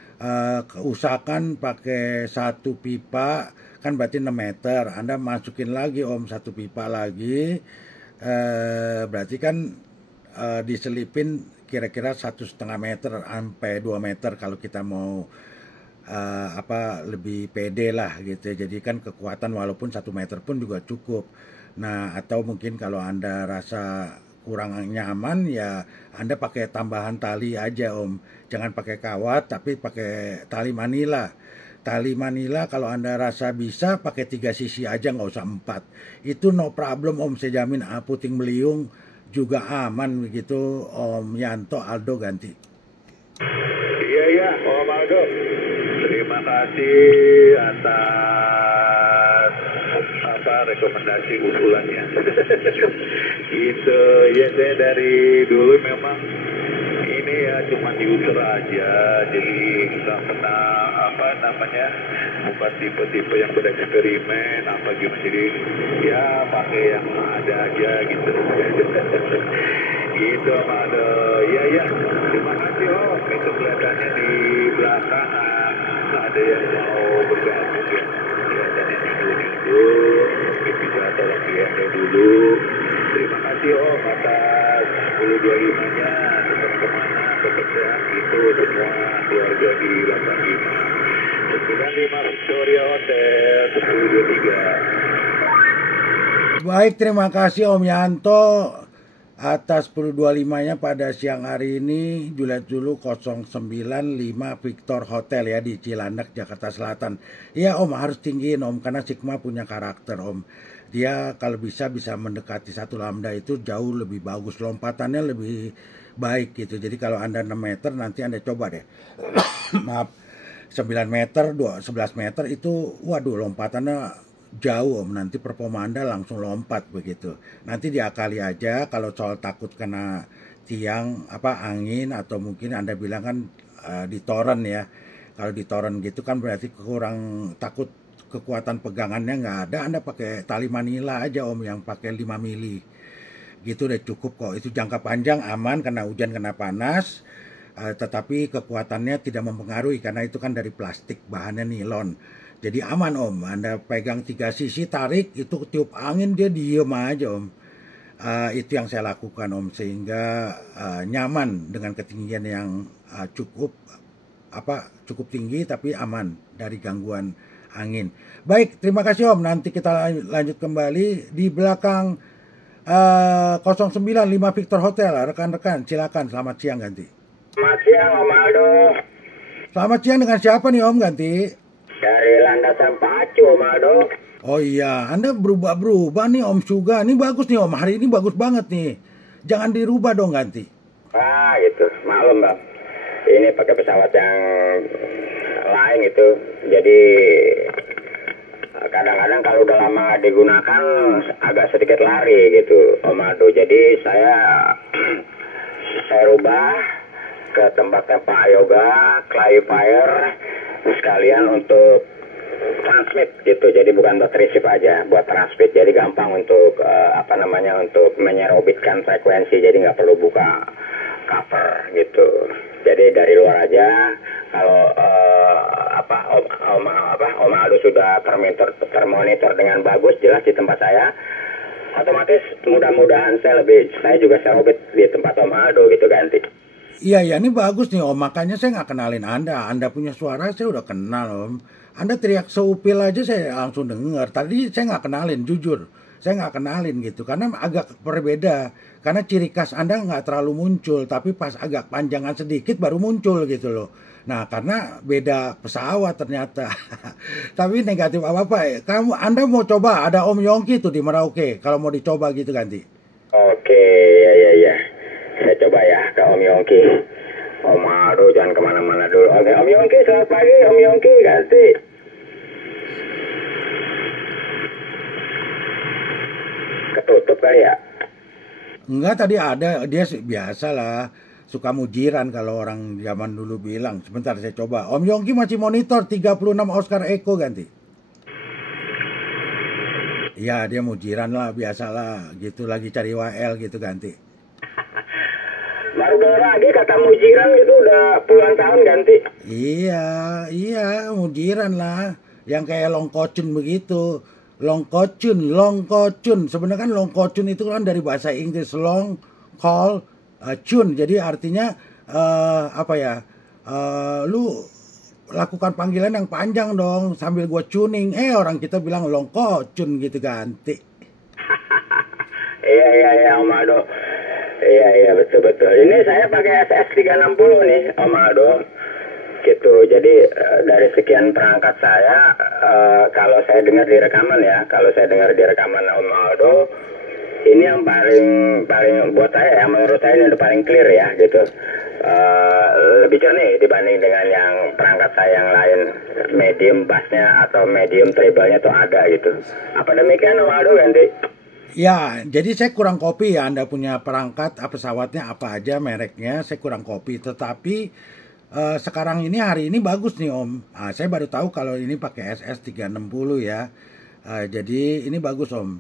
Usahakan pakai 1 pipa, kan berarti 6 meter. Anda masukin lagi Om 1 pipa lagi. Berarti kan diselipin kira-kira 1,5 meter sampai 2 meter kalau kita mau lebih pede lah gitu. Jadi kan kekuatan walaupun 1 meter pun juga cukup. Nah, atau mungkin kalau Anda rasa kurang nyaman ya Anda pakai tambahan tali aja Om. Jangan pakai kawat tapi pakai tali manila. Tali manila kalau Anda rasa bisa pakai 3 sisi aja, nggak usah 4. Itu no problem Om, saya jamin puting beliung juga aman begitu Om Yanto. Aldo ganti. Iya Om Aldo. Terima kasih atas rekomendasi usulannya. Gitu ya, saya dari dulu memang ini ya cuma user aja, jadi nggak pernah bukan tipe-tipe yang bereksperimen apa gimana, jadi ya pakai yang ada aja gitu. Gitu ada ya terima kasih Om. Itu kelihatannya di belakang ada yang mau bergabung ya, kelihatannya nyuduh mungkin bisa tolong diambil dulu. Terima kasih Om atas 1025-nya. Tetap kemana, tetap sehat itu semua keluarga di 85 Victoria Hotel 1023. Baik, terima kasih Om Yanto. atas 1025-nya pada siang hari ini Juliet Zulu 095 Victor Hotel ya di Cilandak, Jakarta Selatan. Iya Om, harus tinggiin Om, karena Sigma punya karakter Om. Dia kalau bisa mendekati 1 lambda itu jauh lebih bagus, lompatannya lebih baik gitu. Jadi kalau Anda 6 meter nanti Anda coba deh. Maaf, 9 meter, 11 meter itu waduh lompatannya jauh Om, nanti performa Anda langsung lompat begitu. Nanti diakali aja kalau soal takut kena tiang angin atau mungkin Anda bilang kan ditoren ya. Kalau ditoren gitu kan berarti kurang takut, kekuatan pegangannya nggak ada, Anda pakai tali manila aja Om yang pakai 5 mili. Gitu udah cukup kok. Itu jangka panjang aman, kena hujan kena panas. Tetapi kekuatannya tidak mempengaruhi karena itu kan dari plastik, bahannya nilon. Jadi aman Om, Anda pegang 3 sisi, tarik, itu tiup angin dia diem aja Om. Itu yang saya lakukan Om, sehingga nyaman dengan ketinggian yang cukup tinggi tapi aman dari gangguan angin. Baik, terima kasih Om, nanti kita lanjut kembali di belakang 095 Victor Hotel. Rekan-rekan silakan, selamat siang Ganti. Selamat siang Om Aldo. Selamat siang, dengan siapa nih Om Ganti? Dari landasan Pacu Om Aldo. Oh iya, Anda berubah nih Om Suga. Ini bagus nih Om, hari ini bagus banget nih. Jangan dirubah dong Ganti. Gitu, maklum Bang. Ini pakai pesawat yang lain gitu. Jadi kadang-kadang kalau udah lama digunakan agak sedikit lari gitu Om Aldo. Jadi saya rubah ke tempat-tempat yoga, clarifier sekalian untuk transmit gitu. Jadi bukan buat receive aja, buat transmit. Jadi gampang untuk untuk menyerobitkan frekuensi. Jadi nggak perlu buka cover gitu. Jadi dari luar aja. Kalau Om Aldo sudah termonitor dengan bagus, jelas di tempat saya, otomatis mudah-mudahan saya juga serobit di tempat Om Aldo gitu Ganti. Iya, ini bagus nih Om, makanya saya nggak kenalin Anda. Anda punya suara saya udah kenal Om. Anda teriak seupil aja saya langsung dengar. Tadi saya nggak kenalin, jujur. Saya nggak kenalin gitu, karena agak berbeda. Karena ciri khas Anda nggak terlalu muncul, tapi pas agak panjangan sedikit baru muncul gitu loh. Nah, karena beda pesawat ternyata. Tapi negatif apa-apa. Anda mau coba, ada Om Yongki tuh di Merauke. Kalau mau dicoba gitu Ganti. Oke, ya. Saya coba ya ke Om Yongki. Om Aldo jangan kemana-mana dulu. Oke, Om Yongki, selamat pagi. Om Yongki, Ganti. Ketutup kali ya? Enggak, tadi ada. Dia biasa lah, suka mujiran kalau orang zaman dulu bilang. Sebentar saya coba. Om Yongki masih monitor 36 Oscar Echo Ganti. Ya, dia mujiran lah, biasalah. Gitu, lagi cari WL gitu Ganti. Baru dengar lagi kata mujiran gitu udah puluhan tahun Ganti. Iya, mujiran lah. Yang kayak longkocun begitu. Longkocun. Sebenarnya kan longkocun itu kan dari bahasa Inggris long, call, cun. Jadi artinya lu lakukan panggilan yang panjang dong sambil gua tuning. Orang kita bilang longkocun gitu Ganti. Iya Om Aldo. Iya betul. Ini saya pakai SS 360 nih Om Aldo. Gitu. Jadi dari sekian perangkat saya, kalau saya dengar di rekaman Om Aldo, ini yang paling buat saya ya, menurut saya ini udah paling clear ya gitu. Lebih jernih dibanding dengan yang perangkat saya yang lain, medium bassnya atau medium treble-nya tuh ada gitu. Apa demikian Om Aldo Ganti? Ya, jadi saya kurang copy ya. Anda punya perangkat pesawatnya apa aja mereknya, saya kurang copy. Tetapi sekarang ini hari ini bagus nih Om. Saya baru tahu kalau ini pakai SS 360 ya. Jadi ini bagus Om.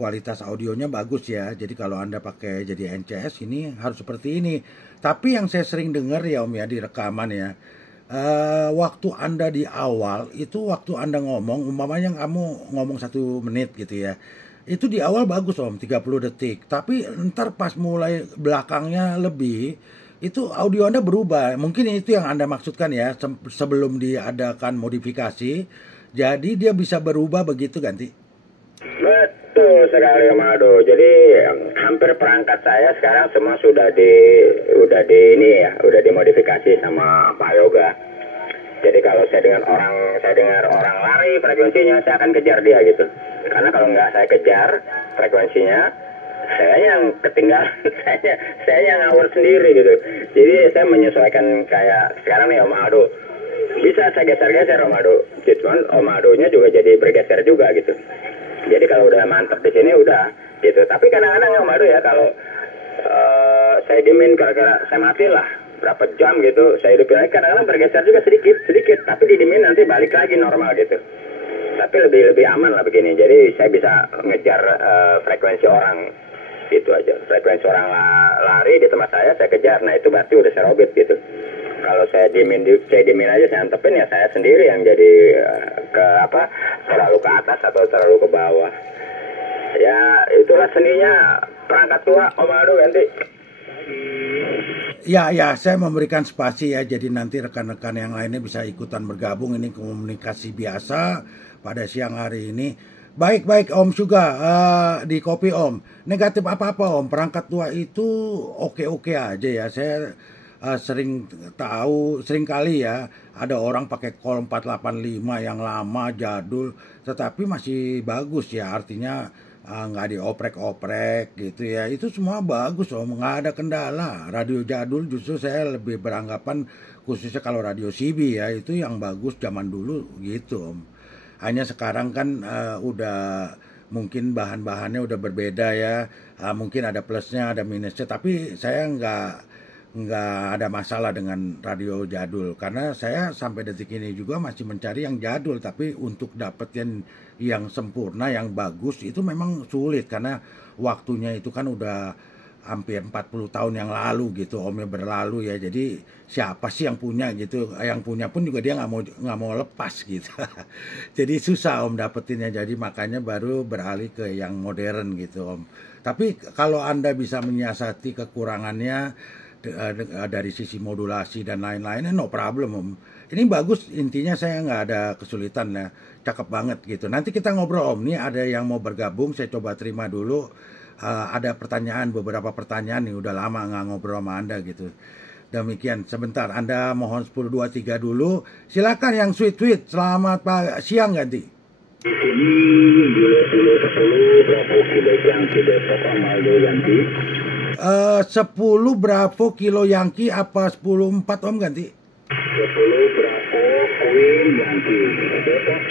Kualitas audionya bagus ya. Jadi kalau Anda pakai jadi NCS ini harus seperti ini. Tapi yang saya sering dengar ya Om ya di rekaman ya. Waktu Anda di awal itu waktu Anda ngomong, umpamanya kamu ngomong 1 menit gitu ya. Itu di awal bagus Om, 30 detik. Tapi ntar pas mulai belakangnya lebih, itu audio Anda berubah. Mungkin itu yang Anda maksudkan ya, sebelum diadakan modifikasi. Jadi dia bisa berubah begitu Ganti? Betul sekali Om Aldo. Jadi hampir perangkat saya sekarang semua sudah dimodifikasi sama Pak Yoga. Jadi kalau saya dengar orang lari frekuensinya, saya akan kejar dia gitu. Karena kalau nggak saya kejar frekuensinya, saya yang ketinggalan, saya yang ngawur sendiri gitu. Jadi saya menyesuaikan kayak sekarang nih Om Aldo. Bisa saya geser-geser Om Aldo. Cuman Om Aldonya juga jadi bergeser juga gitu. Jadi kalau udah mantap di sini udah gitu. Tapi kadang-kadang Om Aldo ya kalau saya dimin gara-gara saya mati lah berapa jam gitu, saya hidupin lagi, kadang-kadang bergeser juga sedikit, tapi didimin nanti balik lagi normal gitu. Tapi lebih aman lah begini, jadi saya bisa ngejar frekuensi orang, gitu aja. Frekuensi orang lari di tempat saya kejar, nah itu berarti udah saya robit gitu. Kalau saya dimin aja, saya antepin ya saya sendiri yang jadi terlalu ke atas atau terlalu ke bawah. Ya itulah seninya perangkat tua Om Aldo ganti. Ya, saya memberikan spasi ya, jadi nanti rekan-rekan yang lainnya bisa ikutan bergabung. Ini komunikasi biasa pada siang hari ini. Baik Om juga di kopi Om. Negatif apa-apa Om, perangkat tua itu oke-oke aja ya. Saya sering kali ya ada orang pakai Col 485 yang lama jadul, tetapi masih bagus ya, artinya nggak dioprek-oprek gitu ya, itu semua bagus Om, nggak ada kendala. Radio jadul justru saya lebih beranggapan, khususnya kalau radio CB ya, itu yang bagus zaman dulu gitu Om. Hanya sekarang kan udah mungkin bahan-bahannya udah berbeda ya, mungkin ada plusnya ada minusnya, tapi saya nggak ada masalah dengan radio jadul, karena saya sampai detik ini juga masih mencari yang jadul, tapi untuk dapetin yang sempurna, yang bagus itu memang sulit, karena waktunya itu kan udah hampir 40 tahun yang lalu gitu Om, ya berlalu ya. Jadi siapa sih yang punya gitu, yang punya pun juga dia nggak mau lepas gitu. Jadi susah Om dapetinnya, jadi makanya baru beralih ke yang modern gitu Om. Tapi kalau Anda bisa menyiasati kekurangannya dari sisi modulasi dan lain-lainnya, no problem Om. Ini bagus, intinya saya nggak ada kesulitan ya, cakep banget gitu. Nanti kita ngobrol Om, nih ada yang mau bergabung, saya coba terima dulu. Ada beberapa pertanyaan nih, udah lama nggak ngobrol sama Anda gitu. Demikian, sebentar, Anda mohon 1023 dulu. Silakan yang sweet, selamat siang ganti. Di sini 10 berapa kilo yang tidak Aldo ganti? 10 Bravo Kilo Yankee apa 10-4 Om ganti? 10 Bravo Queen Yankee Depok,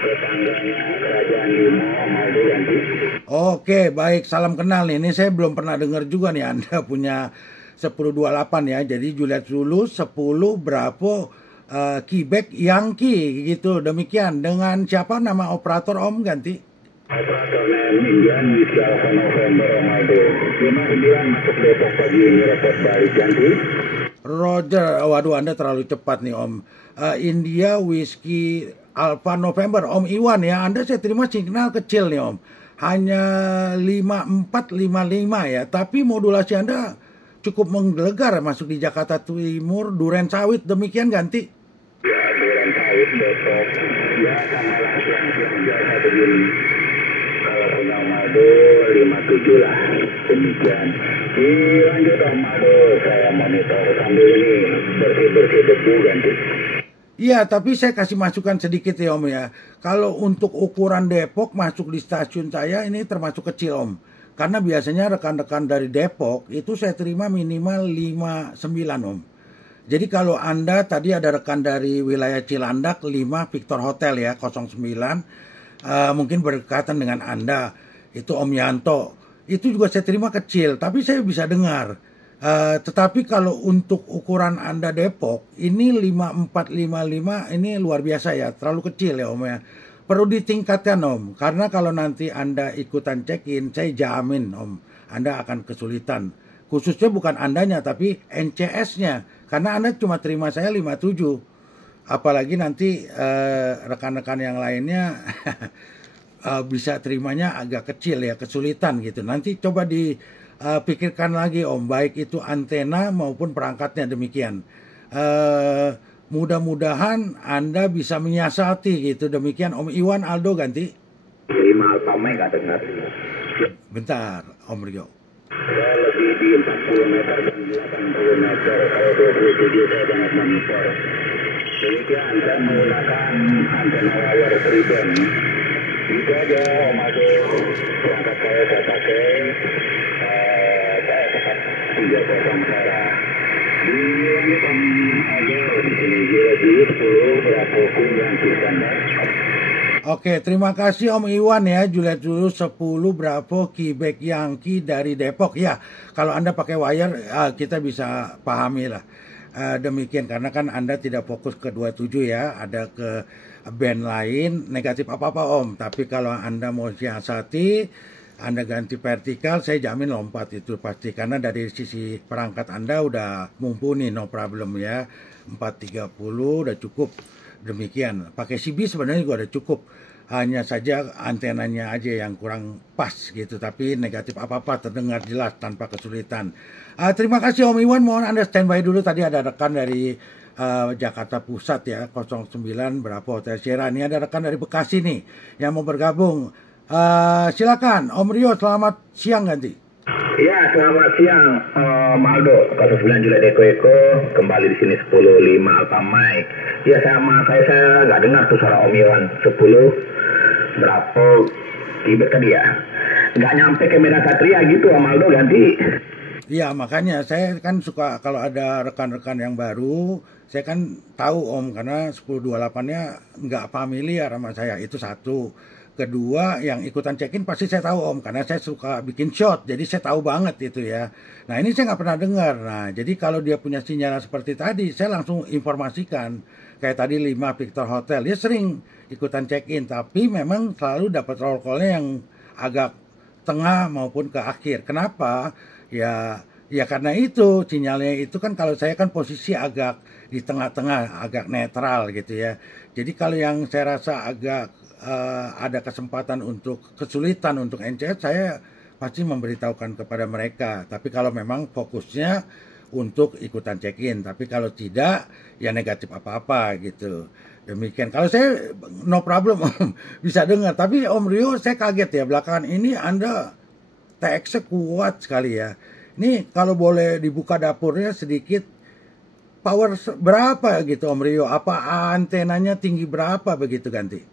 tetangganya Kerajaan Limo Aldo ganti. Oke, baik, salam kenal nih. Ini saya belum pernah dengar juga nih Anda punya 1028 ya. Jadi Juliet Zulu 10 Bravo Quebec Yankee gitu. Demikian, dengan siapa nama operator Om ganti? Operator name Indian Whiskey Alpha November Om Aldo. 5 Indian masuk Depok pagi ini, repot balik ganti. Roger, waduh Anda terlalu cepat nih Om. India Whiskey Alpha November Om Iwan ya. Anda saya terima signal kecil nih Om, hanya 5455 ya, tapi modulasi Anda cukup menggelegar masuk di Jakarta Timur, Duren Sawit. Demikian ganti. Ya, Duren Sawit Depok ya, sama langsung yang biasa begini. Kalau punya Om Aldo 57 lah, demikian. Lanjut Om Aldo, saya monitor sambil ini bersih debu ganti. Iya, tapi saya kasih masukan sedikit ya Om ya. Kalau untuk ukuran Depok masuk di stasiun saya ini termasuk kecil Om. Karena biasanya rekan-rekan dari Depok itu saya terima minimal 59 Om. Jadi kalau Anda tadi ada rekan dari wilayah Cilandak 5 Victor Hotel ya 09, mungkin berdekatan dengan Anda, itu Om Yanto. Itu juga saya terima kecil, tapi saya bisa dengar. Tetapi kalau untuk ukuran Anda Depok, ini 5455 ini luar biasa ya, terlalu kecil ya Om ya. Perlu ditingkatkan Om, karena kalau nanti Anda ikutan check-in, saya jamin Om, Anda akan kesulitan. Khususnya bukan Andanya, tapi NCS-nya. Karena Anda cuma terima saya 57. Apalagi nanti rekan-rekan yang lainnya bisa terimanya agak kecil ya, kesulitan gitu. Nanti coba pikirkan lagi Om, baik itu antena maupun perangkatnya demikian. Mudah-mudahan Anda bisa menyiasati gitu. Demikian Om Iwan Aldo ganti. Alpha Mike nggak dengar. Bentar, Om Rio. Ya, lebih di 40 meter dan 80 meter. Kalau 27 saya sangat monitor. Demikian saya menggunakan antena wire freeband. Itu aja Om Aldo. Perangkat saya pakai. Saya tetap 30 merah. Di Om Aldo di sini jadi 10 berapa yang standar. Oke, terima kasih Om Iwan ya, Juliet dulu 10 Bravo Quebec Yankee dari Depok. Ya, kalau Anda pakai wire, kita bisa pahami lah. Demikian, karena kan Anda tidak fokus ke 27 ya, ada ke band lain, negatif apa-apa Om. Tapi kalau Anda mau siasati, Anda ganti vertikal, saya jamin lompat itu pasti. Karena dari sisi perangkat Anda udah mumpuni, no problem ya. 430 udah cukup. Demikian, pakai CB sebenarnya juga udah cukup, hanya saja antenanya aja yang kurang pas gitu, tapi negatif apa-apa terdengar jelas tanpa kesulitan. Terima kasih Om Iwan, mohon Anda standby dulu, tadi ada rekan dari Jakarta Pusat ya, 09 Bravo Hotel Sierra, ini ada rekan dari Bekasi nih yang mau bergabung. Silakan Om Rio, selamat siang ganti. Ya, selamat siang Om Aldo, 09 Juliet Eko, kembali di sini 10-5 Alpha Mike. Ya sama, saya nggak dengar tuh suara Om Iwan, 10 Bravo Quebec tadi ya. Nggak nyampe ke Medan Satria gitu Om Aldo, ganti. Iya, makanya saya kan suka kalau ada rekan-rekan yang baru, saya kan tahu Om, karena 1028-nya nggak familiar sama saya, itu satu. Kedua, yang ikutan check-in pasti saya tahu Om, karena saya suka bikin shot, jadi saya tahu banget itu ya. Nah ini saya nggak pernah dengar. Nah jadi kalau dia punya sinyal seperti tadi, saya langsung informasikan. Kayak tadi 5 Victor Hotel, dia sering ikutan check-in, tapi memang selalu dapat roll call-nya yang agak tengah maupun ke akhir. Kenapa? Ya karena itu, sinyalnya itu kan kalau saya kan posisi agak di tengah-tengah, agak netral gitu ya. Jadi kalau yang saya rasa agak ada kesempatan untuk kesulitan untuk NCS, saya pasti memberitahukan kepada mereka. Tapi kalau memang fokusnya untuk ikutan check-in, tapi kalau tidak ya negatif apa-apa gitu. Demikian. Kalau saya no problem Om, bisa dengar. Tapi Om Rio saya kaget ya, belakangan ini Anda TX-nya kuat sekali ya. Ini kalau boleh dibuka dapurnya sedikit, power berapa gitu Om Rio? Apa antenanya tinggi berapa begitu ganti?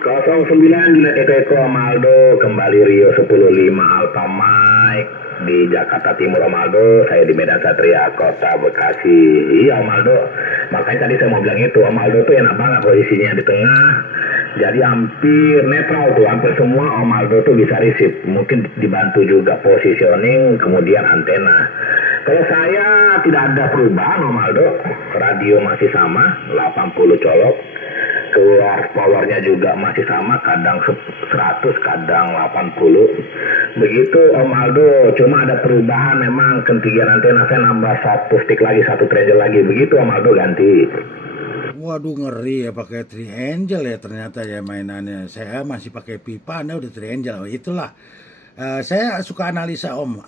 09 Juliet Eko Om Aldo, kembali Rio 10-5 Alpha Mike di Jakarta Timur Om Aldo, saya di Medan Satria, Kota Bekasi. Iya Om Aldo, makanya tadi saya mau bilang itu, Om Aldo tuh enak banget posisinya di tengah, jadi hampir netral tuh, hampir semua Om Aldo tuh bisa receive, mungkin dibantu juga positioning, kemudian antena. Kalau saya tidak ada perubahan Om Aldo, radio masih sama, 80 colok. Keluar powernya juga masih sama, kadang 100, kadang 80. Begitu Om Aldo, cuma ada perubahan memang ketinggian antena, saya nambah 1 stick lagi, 1 triangle lagi. Begitu Om Aldo, ganti. Waduh, ngeri ya pakai triangle ya ternyata ya mainannya. Saya masih pakai pipa, Anda udah triangle. Oh, itulah. Saya suka analisa Om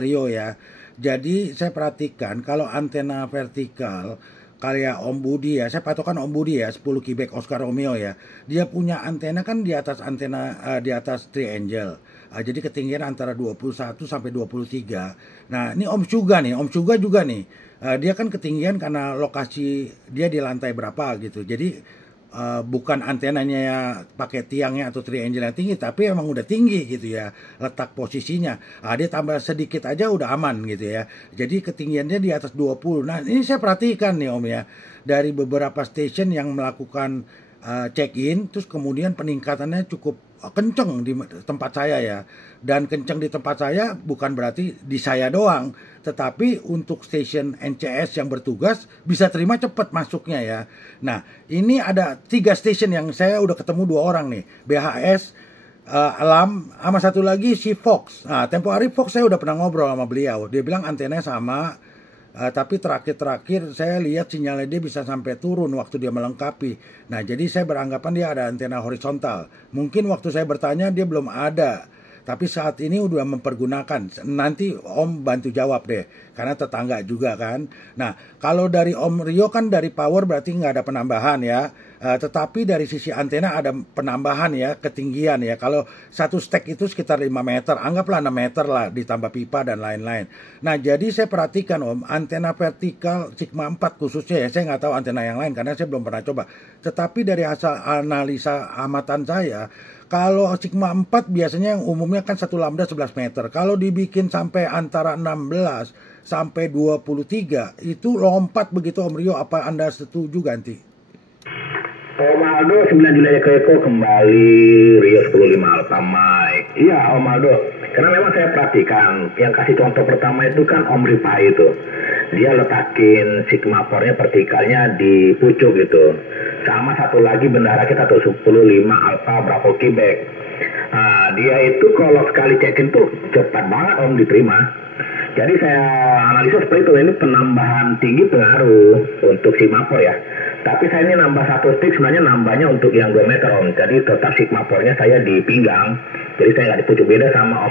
Rio ya. Jadi saya perhatikan kalau antena vertikal, kayak Om Budi ya, saya patokan Om Budi ya, 10 Quebec Oscar Romeo ya. Dia punya antena kan di atas antena, di atas triangle. Jadi ketinggian antara 21 sampai 23. Nah ini Om Suga nih, Om Suga juga nih. Dia kan ketinggian karena lokasi dia di lantai berapa gitu. Jadi bukan antenanya ya pakai tiangnya atau triangle yang tinggi, tapi emang udah tinggi gitu ya letak posisinya. Dia tambah sedikit aja udah aman gitu ya. Jadi ketinggiannya di atas 20. Nah ini saya perhatikan nih Om ya, dari beberapa station yang melakukan check-in, terus kemudian peningkatannya cukup kenceng di tempat saya ya. Dan kenceng di tempat saya bukan berarti di saya doang, tetapi untuk station NCS yang bertugas bisa terima cepat masuknya ya. Nah ini ada 3 station yang saya udah ketemu 2 orang nih, BHS, Alam, sama satu lagi si Fox. Nah tempo hari Fox saya udah pernah ngobrol sama beliau, dia bilang antenanya sama. Tapi terakhir saya lihat sinyalnya dia bisa sampai turun waktu dia melengkapi. Nah jadi saya beranggapan dia ada antena horizontal. Mungkin waktu saya bertanya dia belum ada, tapi saat ini udah mempergunakan. Nanti Om bantu jawab deh, karena tetangga juga kan. Nah kalau dari Om Rio kan dari power berarti nggak ada penambahan ya. Tetapi dari sisi antena ada penambahan ya, ketinggian ya. Kalau satu stek itu sekitar 5 meter, anggaplah 6 meter lah ditambah pipa dan lain-lain. Nah, jadi saya perhatikan Om, antena vertikal Sigma 4 khususnya ya, saya nggak tahu antena yang lain karena saya belum pernah coba. Tetapi dari hasil analisa amatan saya, kalau Sigma 4 biasanya yang umumnya kan 1 lambda 11 meter. Kalau dibikin sampai antara 16 sampai 23, itu lompat begitu Om Rio, apa Anda setuju ganti? Om Aldo 9 Juli Eko kembali Rio 105 Alpha Mike. Iya Om Aldo, karena memang saya perhatikan yang kasih contoh pertama itu kan Om Rifai itu. Dia letakin Sigma 4-nya vertikalnya di pucuk gitu. Sama satu lagi bendara kita tuh 105 Alpha Bravo Quebec. Nah, dia itu kalau sekali check-in tuh cepat banget Om diterima. Jadi saya analisa seperti itu, ini penambahan tinggi pengaruh untuk Sigma 4 ya. Tapi saya ini nambah satu stick, sebenarnya nambahnya untuk yang 2 meter Om. Jadi tetap Sigma 4-nya saya di pinggang. Jadi saya nggak dipucuk, beda sama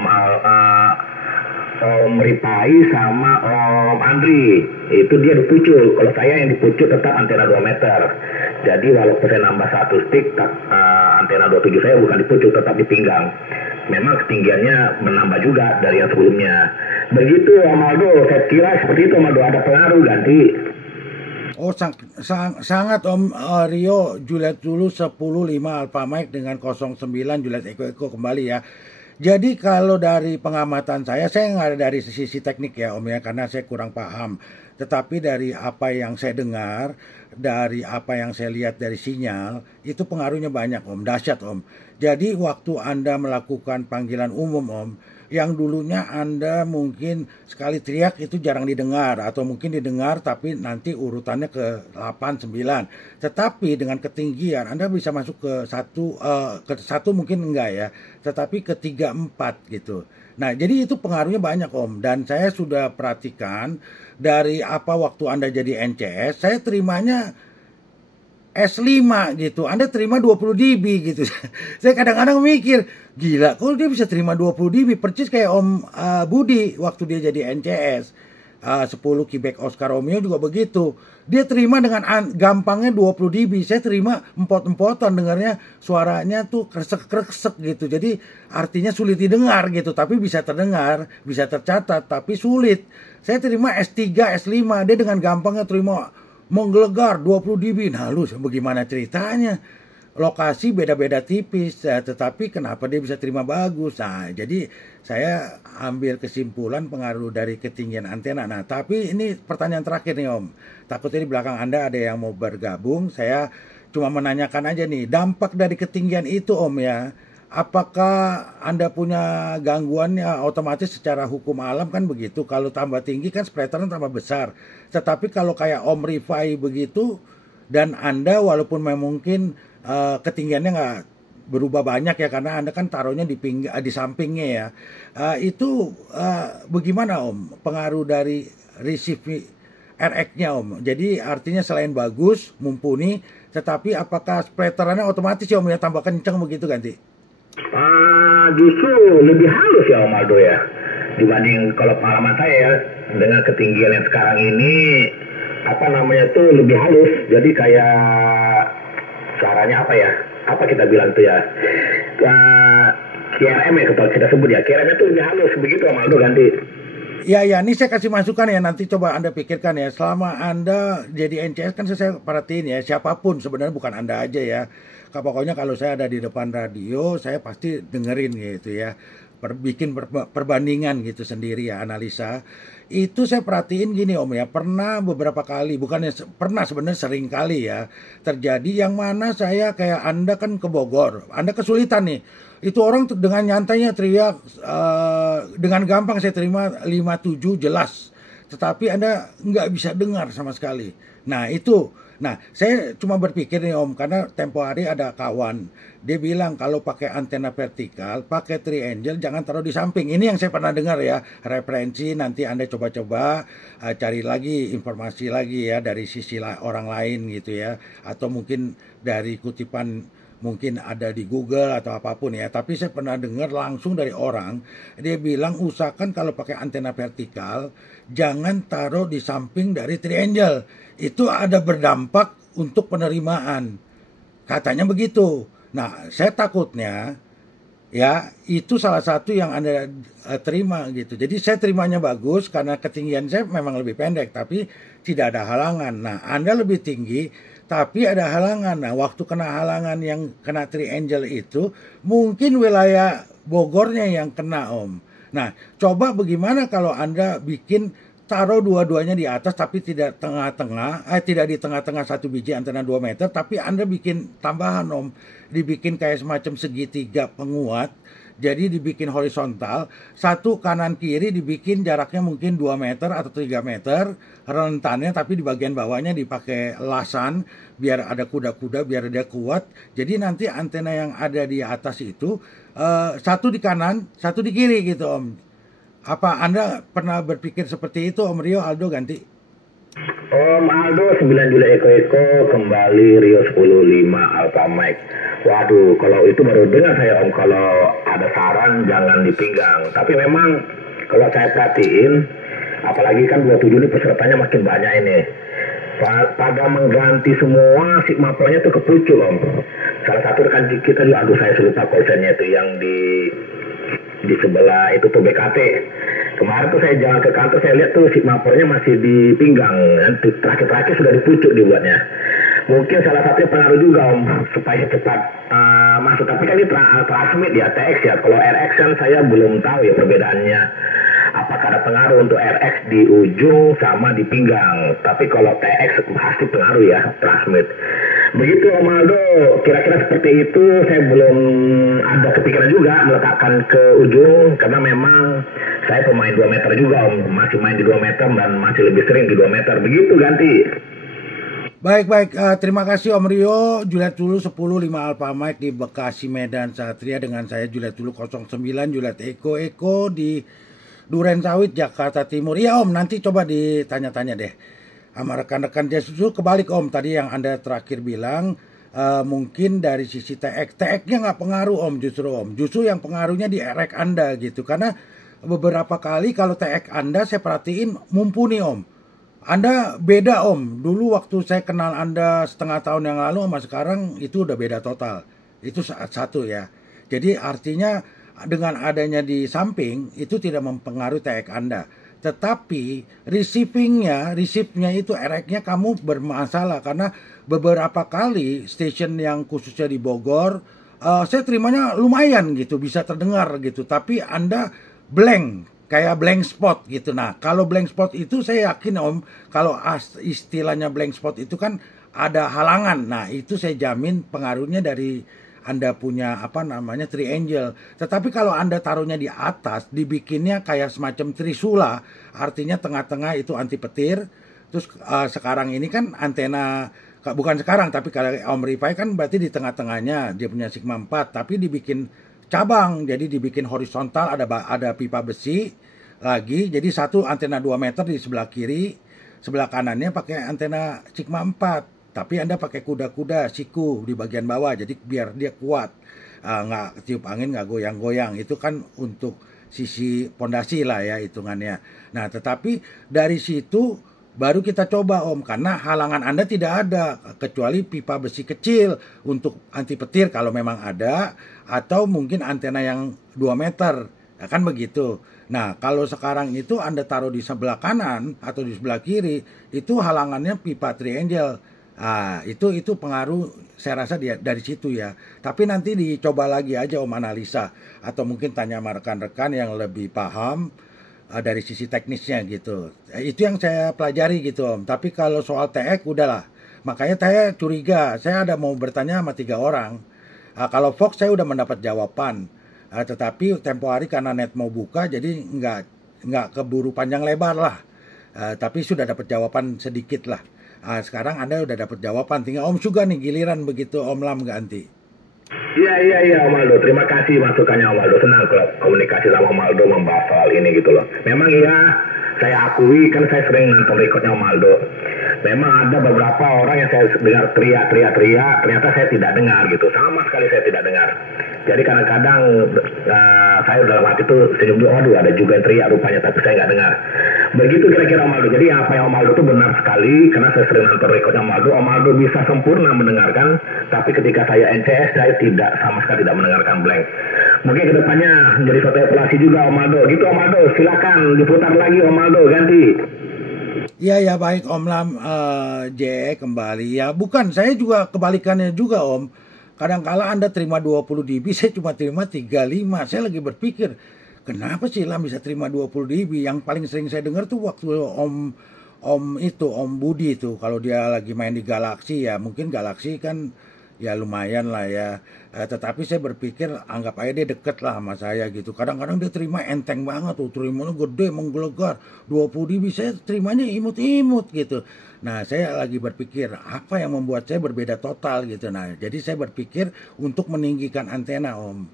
Om Ripai sama Om Andri. Itu dia dipucuk. Kalau saya yang dipucuk tetap antena 2 meter. Jadi walaupun saya nambah satu stick, antena 27 saya bukan dipucuk, tetap di pinggang. Memang ketinggiannya menambah juga dari yang sebelumnya. Begitu Om Aldo, saya kira seperti itu Om Aldo, ada pengaruh ganti. Oh sangat Om Rio, Juliet dulu 10-5 Alpha Mike dengan 09 Juliet Eko kembali ya. Jadi kalau dari pengamatan saya nggak ada dari sisi teknik ya Om ya, karena saya kurang paham. Tetapi dari apa yang saya dengar, dari apa yang saya lihat dari sinyal, itu pengaruhnya banyak Om, dahsyat Om. Jadi waktu Anda melakukan panggilan umum Om, yang dulunya Anda mungkin sekali teriak itu jarang didengar, atau mungkin didengar tapi nanti urutannya ke 8, 9. Tetapi dengan ketinggian Anda bisa masuk ke satu mungkin enggak ya, tetapi ke 3, 4 gitu. Nah jadi itu pengaruhnya banyak Om, dan saya sudah perhatikan dari apa waktu Anda jadi NCS, saya terimanya S5 gitu, Anda terima 20 dB gitu. Saya kadang-kadang mikir, gila, kok dia bisa terima 20 dB? Percis kayak Om Budi waktu dia jadi NCS. 10 Quebec Oscar Romeo juga begitu. Dia terima dengan gampangnya 20 dB. Saya terima empot-empotan, dengarnya suaranya tuh kresek-kresek gitu. Jadi artinya sulit didengar gitu, tapi bisa terdengar, bisa tercatat, tapi sulit. Saya terima S3, S5, dia dengan gampangnya terima menggelegar 20 dB. Nah lu bagaimana ceritanya? Lokasi beda-beda tipis, tetapi kenapa dia bisa terima bagus? Nah, jadi saya ambil kesimpulan pengaruh dari ketinggian antena. Nah, tapi ini pertanyaan terakhir nih Om. Takutnya di belakang Anda ada yang mau bergabung. Saya cuma menanyakan aja nih, dampak dari ketinggian itu Om ya. Apakah Anda punya gangguannya otomatis secara hukum alam kan begitu. Kalau tambah tinggi kan splattern tambah besar. Tetapi kalau kayak Om Rifai begitu, dan Anda walaupun mungkin ketinggiannya nggak berubah banyak ya, karena Anda kan taruhnya di sampingnya ya. Itu bagaimana Om pengaruh dari receive RX-nya Om? Jadi artinya selain bagus, mumpuni, tetapi apakah splatternnya otomatis ya Om ya tambah kencang begitu ganti? Justru lebih halus ya Om Aldo ya, dibanding kalau pengalaman saya ya, dengan ketinggian yang sekarang ini apa namanya tuh lebih halus. Jadi kayak suaranya apa ya, apa kita bilang tuh ya, KRM ya kalau kita sebut ya, KRM itu lebih halus begitu Om Aldo ganti. Ya, ini saya kasih masukan ya, nanti coba Anda pikirkan ya. Selama Anda jadi NCS kan saya perhatiin ya, siapapun sebenarnya, bukan Anda aja ya. Pokoknya kalau saya ada di depan radio, saya pasti dengerin gitu ya. Bikin perbandingan gitu sendiri ya, analisa. Itu saya perhatiin gini Om ya, pernah beberapa kali, bukannya pernah sebenarnya sering kali ya, terjadi yang mana saya kayak Anda kan ke Bogor, Anda kesulitan nih. Itu orang dengan nyantainya teriak, dengan gampang saya terima 57 jelas. Tetapi Anda nggak bisa dengar sama sekali. Nah itu, saya cuma berpikir nih Om, karena tempo hari ada kawan, dia bilang kalau pakai antena vertikal, pakai triangle, jangan taruh di samping. Ini yang saya pernah dengar ya, referensi nanti Anda coba-coba cari lagi informasi lagi ya dari sisi orang lain gitu ya, atau mungkin dari kutipan mungkin ada di Google atau apapun ya. Tapi saya pernah dengar langsung dari orang, dia bilang usahakan kalau pakai antena vertikal jangan taruh di samping dari triangle. Itu ada berdampak untuk penerimaan. Katanya begitu. Nah, saya takutnya ya itu salah satu yang Anda terima gitu. Jadi saya terimanya bagus karena ketinggian saya memang lebih pendek, tapi tidak ada halangan. Nah, Anda lebih tinggi, tapi ada halangan. Nah, waktu kena halangan yang kena triangle itu, mungkin wilayah Bogornya yang kena, Om. Nah, coba bagaimana kalau Anda bikin taruh dua-duanya di atas tapi tidak tengah-tengah, tidak di tengah-tengah satu biji antena 2 meter, tapi Anda bikin tambahan, Om. Dibikin kayak semacam segitiga penguat, jadi dibikin horizontal, satu kanan kiri dibikin jaraknya mungkin 2 meter atau 3 meter, rentannya tapi di bagian bawahnya dipakai lasan, biar ada kuda-kuda, biar dia kuat. Jadi nanti antena yang ada di atas itu, satu di kanan, satu di kiri gitu, Om. Apa Anda pernah berpikir seperti itu, Om Rio? Aldo ganti. Om Aldo 9 Juli Eko kembali Rio 105 Alpha Mike. Waduh, kalau itu baru dengar saya, Om. Kalau ada saran jangan dipinggang. Tapi memang kalau saya perhatiin, apalagi kan 27 ini pesertanya makin banyak ini. Pada mengganti semua Sigma Pro-nya itu kepucuk, Om. Salah satu rekan kita juga, aduh saya lupa konsennya itu yang di sebelah itu tuh BKT. Kemarin tuh saya jalan ke kantor, saya lihat tuh Sigma Pro-nya masih di pinggang, terakhir-terakhir sudah dipucuk dibuatnya. Mungkin salah satunya pengaruh juga, Om, supaya cepat masuk. Tapi kan ini transmit ya, TX ya. Kalau RX kan saya belum tahu ya perbedaannya. Apakah ada pengaruh untuk RX di ujung sama di pinggang. Tapi kalau TX pasti pengaruh ya, transmit. Begitu, Om Aldo, kira-kira seperti itu. Saya belum ada kepikiran juga meletakkan ke ujung, karena memang saya pemain 2 meter juga, Om. Masih main di 2 meter dan masih lebih sering di 2 meter. Begitu, ganti. Baik, terima kasih Om Rio. Juliet Tulu 10-5 Alpha Mike di Bekasi, Medan, Satria. Dengan saya Juliet Tulu 09 Juliet Eko di Duren Sawit, Jakarta Timur. Iya, Om, nanti coba ditanya-tanya deh sama rekan-rekan Jesusu. Kebalik, Om, tadi yang Anda terakhir bilang, mungkin dari sisi TX-nya nggak pengaruh, Om, justru, Om. Justru yang pengaruhnya di RX Anda gitu. Karena beberapa kali kalau TX Anda saya perhatiin mumpuni, Om. Anda beda, Om. Dulu waktu saya kenal Anda setengah tahun yang lalu sama sekarang itu udah beda total. Itu satu ya. Jadi artinya dengan adanya di samping itu tidak mempengaruhi TX Anda. Tetapi receive-nya itu RX-nya kamu bermasalah karena beberapa kali station yang khususnya di Bogor, saya terimanya lumayan gitu, bisa terdengar gitu. Tapi Anda blank. Kayak blank spot gitu. Nah, kalau blank spot itu saya yakin, Om, kalau istilahnya blank spot itu kan ada halangan. Nah, itu saya jamin pengaruhnya dari Anda punya triangle. Tetapi kalau Anda taruhnya di atas, dibikinnya kayak semacam trisula, artinya tengah-tengah itu anti petir. Terus sekarang ini kan antena, bukan sekarang, tapi kalau Om Rifai kan berarti di tengah-tengahnya dia punya Sigma 4, tapi dibikin cabang, jadi dibikin horizontal, ada pipa besi lagi, jadi satu antena 2 meter di sebelah kiri, sebelah kanannya pakai antena Sigma 4, tapi Anda pakai kuda-kuda siku di bagian bawah, jadi biar dia kuat, nggak tiup angin, nggak goyang-goyang. Itu kan untuk sisi pondasi lah ya hitungannya. Nah, tetapi dari situ baru kita coba, Om, karena halangan Anda tidak ada kecuali pipa besi kecil untuk anti petir kalau memang ada, atau mungkin antena yang 2 meter, ya kan begitu. Nah, kalau sekarang itu Anda taruh di sebelah kanan atau di sebelah kiri, itu halangannya pipa triangle. Nah, itu pengaruh saya rasa dari situ ya. Tapi nanti dicoba lagi aja, Om, analisa, atau mungkin tanya sama rekan-rekan yang lebih paham dari sisi teknisnya gitu. Itu yang saya pelajari gitu, Om. Tapi kalau soal TX udahlah. Makanya saya curiga, saya ada mau bertanya sama 3 orang. Kalau Fox saya udah mendapat jawaban. Tetapi tempo hari karena net mau buka jadi nggak keburu panjang lebar lah. Tapi sudah dapat jawaban sedikit lah. Sekarang Anda udah dapat jawaban, tinggal Om juga nih giliran begitu Om Lam ganti. Iya Om Aldo, terima kasih masukannya Om Aldo. Senang kalau komunikasi sama Om Aldo membahas soal ini gitu loh. Memang iya, saya akui kan saya sering nonton recordnya Om Aldo. Memang ada beberapa orang yang saya dengar teriak, ternyata saya tidak dengar gitu. Sama sekali saya tidak dengar. Jadi kadang-kadang saya dalam hati itu senyum dulu, aduh ada juga yang teriak rupanya, tapi saya nggak dengar. Begitu kira-kira Om Aldo. Jadi apa yang Om Aldo itu benar sekali, karena saya sering nonton rekodnya Om Aldo bisa sempurna mendengarkan, tapi ketika saya NCS saya tidak, sama sekali tidak mendengarkan blank. Mungkin kedepannya menjadi suatu evaluasi juga Om Aldo. Gitu Om Aldo, silakan diputar lagi Om Aldo, ganti. Ya ya baik Om Lam, J kembali ya. Bukan, saya juga kebalikannya juga Om. Kadang-kala Anda terima 20 dB, saya cuma terima 35. Saya lagi berpikir, kenapa sih Lam bisa terima 20 dB? Yang paling sering saya dengar tuh waktu Om Budi itu, kalau dia lagi main di Galaxy ya, mungkin Galaxy kan ya lumayan lah ya. Tetapi saya berpikir anggap aja dia deket lah sama saya gitu. Kadang-kadang dia terima enteng banget tuh, terimanya gede, menggelegar 20 dB, saya terimanya imut-imut gitu. Nah saya lagi berpikir apa yang membuat saya berbeda total gitu. Nah jadi saya berpikir untuk meninggikan antena Om.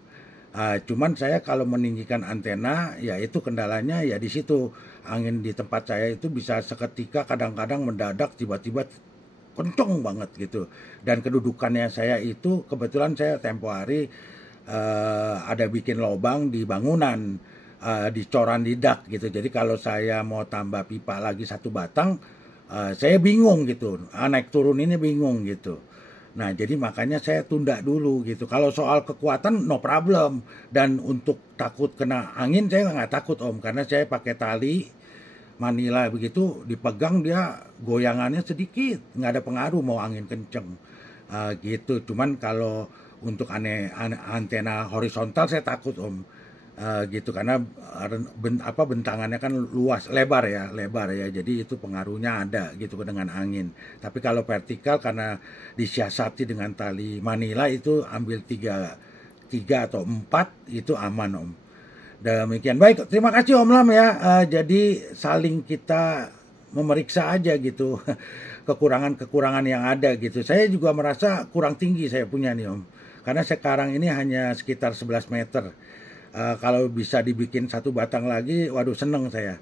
Cuman saya kalau meninggikan antena ya itu kendalanya ya di situ, angin di tempat saya itu bisa seketika kadang-kadang mendadak tiba-tiba kenceng banget gitu. Dan kedudukannya saya itu kebetulan saya tempo hari ada bikin lobang di bangunan, di coran lidak gitu. Jadi kalau saya mau tambah pipa lagi satu batang, saya bingung gitu, naik turun ini bingung gitu. Nah jadi makanya saya tunda dulu gitu. Kalau soal kekuatan no problem, dan untuk takut kena angin saya nggak takut Om, karena saya pakai tali Manila begitu, dipegang dia goyangannya sedikit, nggak ada pengaruh mau angin kenceng gitu. Cuman kalau untuk antena horizontal saya takut Om. Gitu karena bentangannya kan luas, lebar ya, jadi itu pengaruhnya ada gitu dengan angin. Tapi kalau vertikal karena disiasati dengan tali Manila itu ambil tiga atau 4 itu aman Om. Demikian, baik, terima kasih Om Lam ya. Jadi saling kita memeriksa aja gitu kekurangan yang ada gitu. Saya juga merasa kurang tinggi saya punya nih Om, karena sekarang ini hanya sekitar 11 meter. Kalau bisa dibikin satu batang lagi, waduh seneng saya.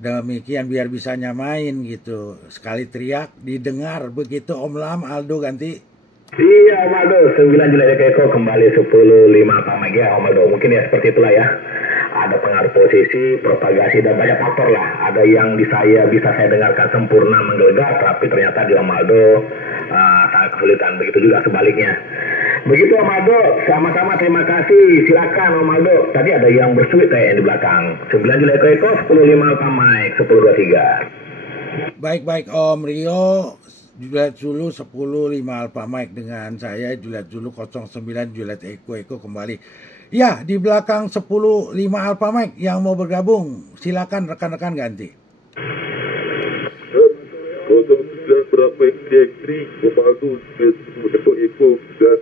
Demikian biar bisa nyamain gitu. Sekali teriak didengar begitu Om Lam. Aldo ganti. Iya Om Aldo, 9 Julai Eko kembali 10.5 Pak ya Om Aldo. Mungkin ya seperti itulah ya. Ada pengaruh posisi, propagasi dan banyak faktor lah. Ada yang bisa saya dengarkan sempurna menggelegar, tapi ternyata di Om Aldo sangat kesulitan. Begitu juga sebaliknya. Begitu Om Aldo, sama-sama terima kasih. Silakan Om Aldo. Tadi ada yang bersuit kayak di belakang. 9 Julai Eko 10.5 Alpha Mike 1023. Baik Om Rio, Juliet Zulu 10.5 Alpha Mike dengan saya Juliet Zulu 09 Juliet Eko kembali. Ya, di belakang 10.5 Alpha Mike yang mau bergabung, silakan rekan-rekan ganti. Berapa ini Om Aldo Eko dan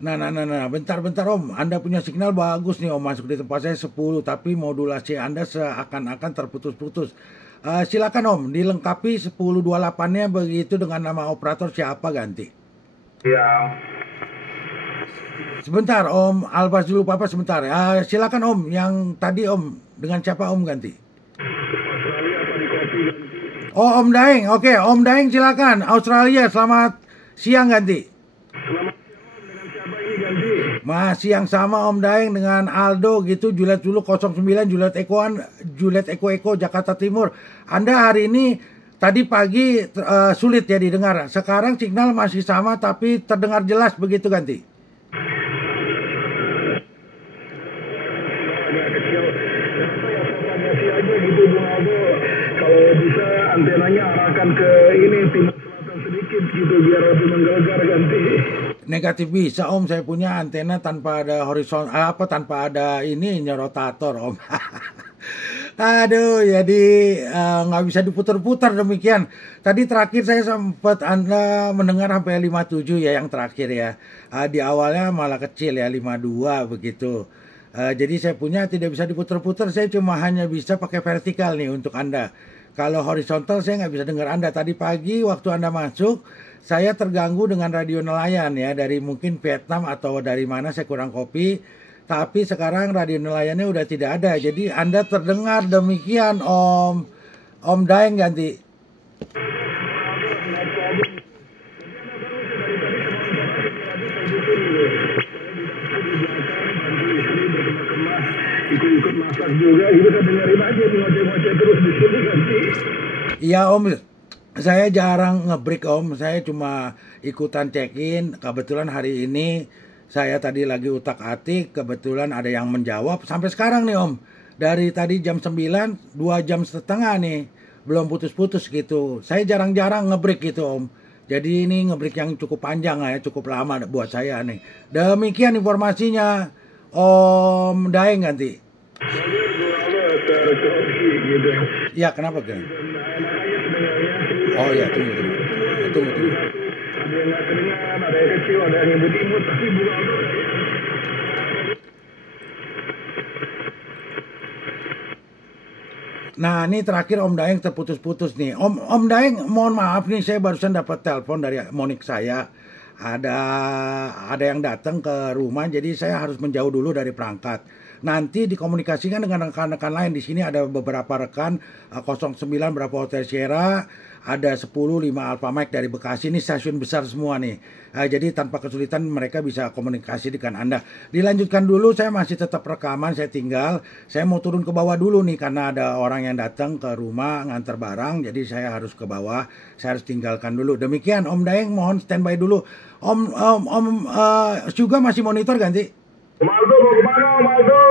Nah, bentar Om, Anda punya signal bagus nih Om, masuk di tempat saya 10, tapi modulasi Anda seakan-akan terputus-putus. Silakan Om, dilengkapi 1028-nya begitu dengan nama operator siapa ganti. Ya. Sebentar Om, Alfa Zulu Papa sebentar. Silakan Om, yang tadi Om, dengan siapa Om ganti? Oh Om Daeng, oke Om Daeng silakan. Australia, selamat siang ganti. Masih yang sama Om Daeng dengan Aldo gitu, Juliet Zulu 09 Juliet Eko Jakarta Timur. Anda hari ini tadi pagi sulit ya didengar. Sekarang signal masih sama tapi terdengar jelas begitu ganti. Kalau bisa antenanya arahkan ke ini timur selatan sedikit gitu biar lebih menggelegar ganti. Negatif bisa Om, saya punya antena tanpa ada horizontal tanpa ada ininya rotator Om. Aduh, jadi nggak bisa diputar-putar demikian. Tadi terakhir saya sempat Anda mendengar sampai 57 ya yang terakhir ya. Di awalnya malah kecil ya 52 begitu. Jadi saya punya tidak bisa diputar-putar, saya cuma hanya bisa pakai vertikal nih untuk Anda. Kalau horizontal saya nggak bisa dengar Anda. Tadi pagi waktu Anda masuk, saya terganggu dengan radio nelayan ya, dari mungkin Vietnam atau dari mana saya kurang kopi. Tapi sekarang radio nelayannya udah tidak ada. Jadi Anda terdengar demikian Om Daeng ganti. stuck juga gitu kan, dengerin aja ngoceh-ngoceh terus di sini nanti. Iya Om, saya jarang nge-break Om, saya cuma ikutan check-in. Kebetulan hari ini saya tadi lagi utak-atik, kebetulan ada yang menjawab. Sampai sekarang nih Om, dari tadi jam 9, 2 jam setengah nih, belum putus-putus gitu. Saya jarang-jarang nge-break gitu Om. Jadi ini nge-break yang cukup panjang ya, cukup lama buat saya nih. Demikian informasinya Om Daeng nanti. Gitu. Ya kenapa kan? Makanya sebenarnya Oh ya tunggu. ada yang nggak kedengar, ada yang kecil, ada yang imut-imut, tapi Bu Aldo Nah ini terakhir Om Daeng terputus-putus nih. Om Daeng mohon maaf nih, saya barusan dapat telepon dari Monik saya. Ada yang datang ke rumah, jadi saya harus menjauh dulu dari perangkat. Nanti dikomunikasikan dengan rekan-rekan lain. Di sini ada beberapa rekan, 09 berapa Hotel Sierra, ada 10 5 Alpha Mike dari Bekasi. Ini stasiun besar semua nih. Jadi tanpa kesulitan mereka bisa komunikasi dengan Anda. Dilanjutkan dulu, saya masih tetap rekaman, saya tinggal. Saya mau turun ke bawah dulu nih karena ada orang yang datang ke rumah nganter barang. Jadi saya harus ke bawah, saya harus tinggalkan dulu. Demikian Om Daeng, mohon standby dulu. Om juga masih monitor ganti? Maldo mau kemana Maldo?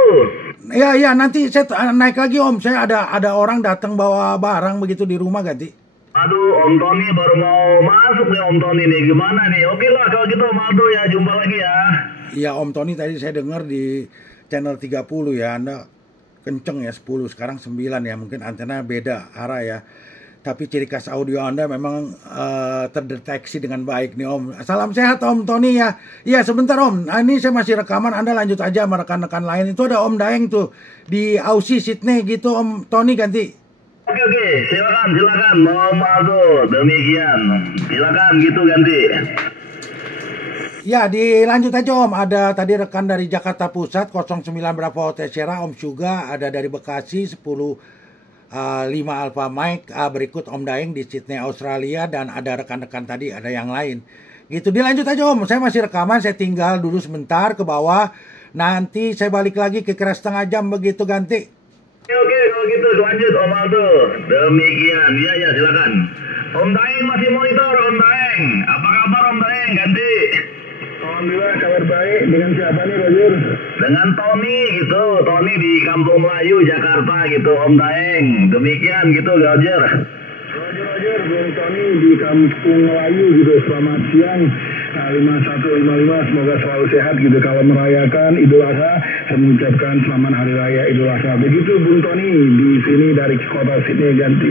Ya nanti saya naik lagi Om. Saya ada orang datang bawa barang begitu di rumah ganti. Aduh, Om Tony baru mau masuk nih Om Tony nih, gimana nih? Oke lah kalau gitu Maldo ya, jumpa lagi ya. Iya Om Tony tadi saya dengar di channel 30 ya, Anda kenceng ya 10, sekarang 9 ya, mungkin antena beda arah ya. Tapi ciri khas audio Anda memang terdeteksi dengan baik nih Om. Salam sehat Om Tony ya. Iya sebentar Om, ini saya masih rekaman, Anda lanjut aja sama rekan-rekan lain. Itu ada Om Daeng tuh di Aussie Sydney gitu Om Tony ganti. Oke, silakan Maldo, demikian. Silakan gitu ganti. Ya dilanjut aja Om, ada tadi rekan dari Jakarta Pusat 09 berapa Hotel Sierra, Om juga ada dari Bekasi 10 5 Alpha Mike, berikut Om Daeng di Sydney Australia, dan ada rekan-rekan tadi, ada yang lain gitu. Dilanjut aja Om, saya masih rekaman, saya tinggal dulu sebentar ke bawah, nanti saya balik lagi kira-kira setengah jam begitu ganti. Oke, kalau gitu lanjut Om Aldo, demikian. Ya silakan. Om Daeng masih monitor. Om Daeng, apa kabar Om Daeng? Ganti. Alhamdulillah kabar baik. Dengan siapa nih Roger? Dengan Tony gitu. Tony di Kampung Melayu Jakarta gitu Om Daeng. Demikian gitu Roger. Roger, Bung Tony di Kampung Melayu gitu. Selamat siang. 5155, semoga selalu sehat gitu. Kalau merayakan Idul Adha, saya mengucapkan selamat Hari Raya Idul Adha. Begitu Bung Tony di sini dari kota Sydney ganti.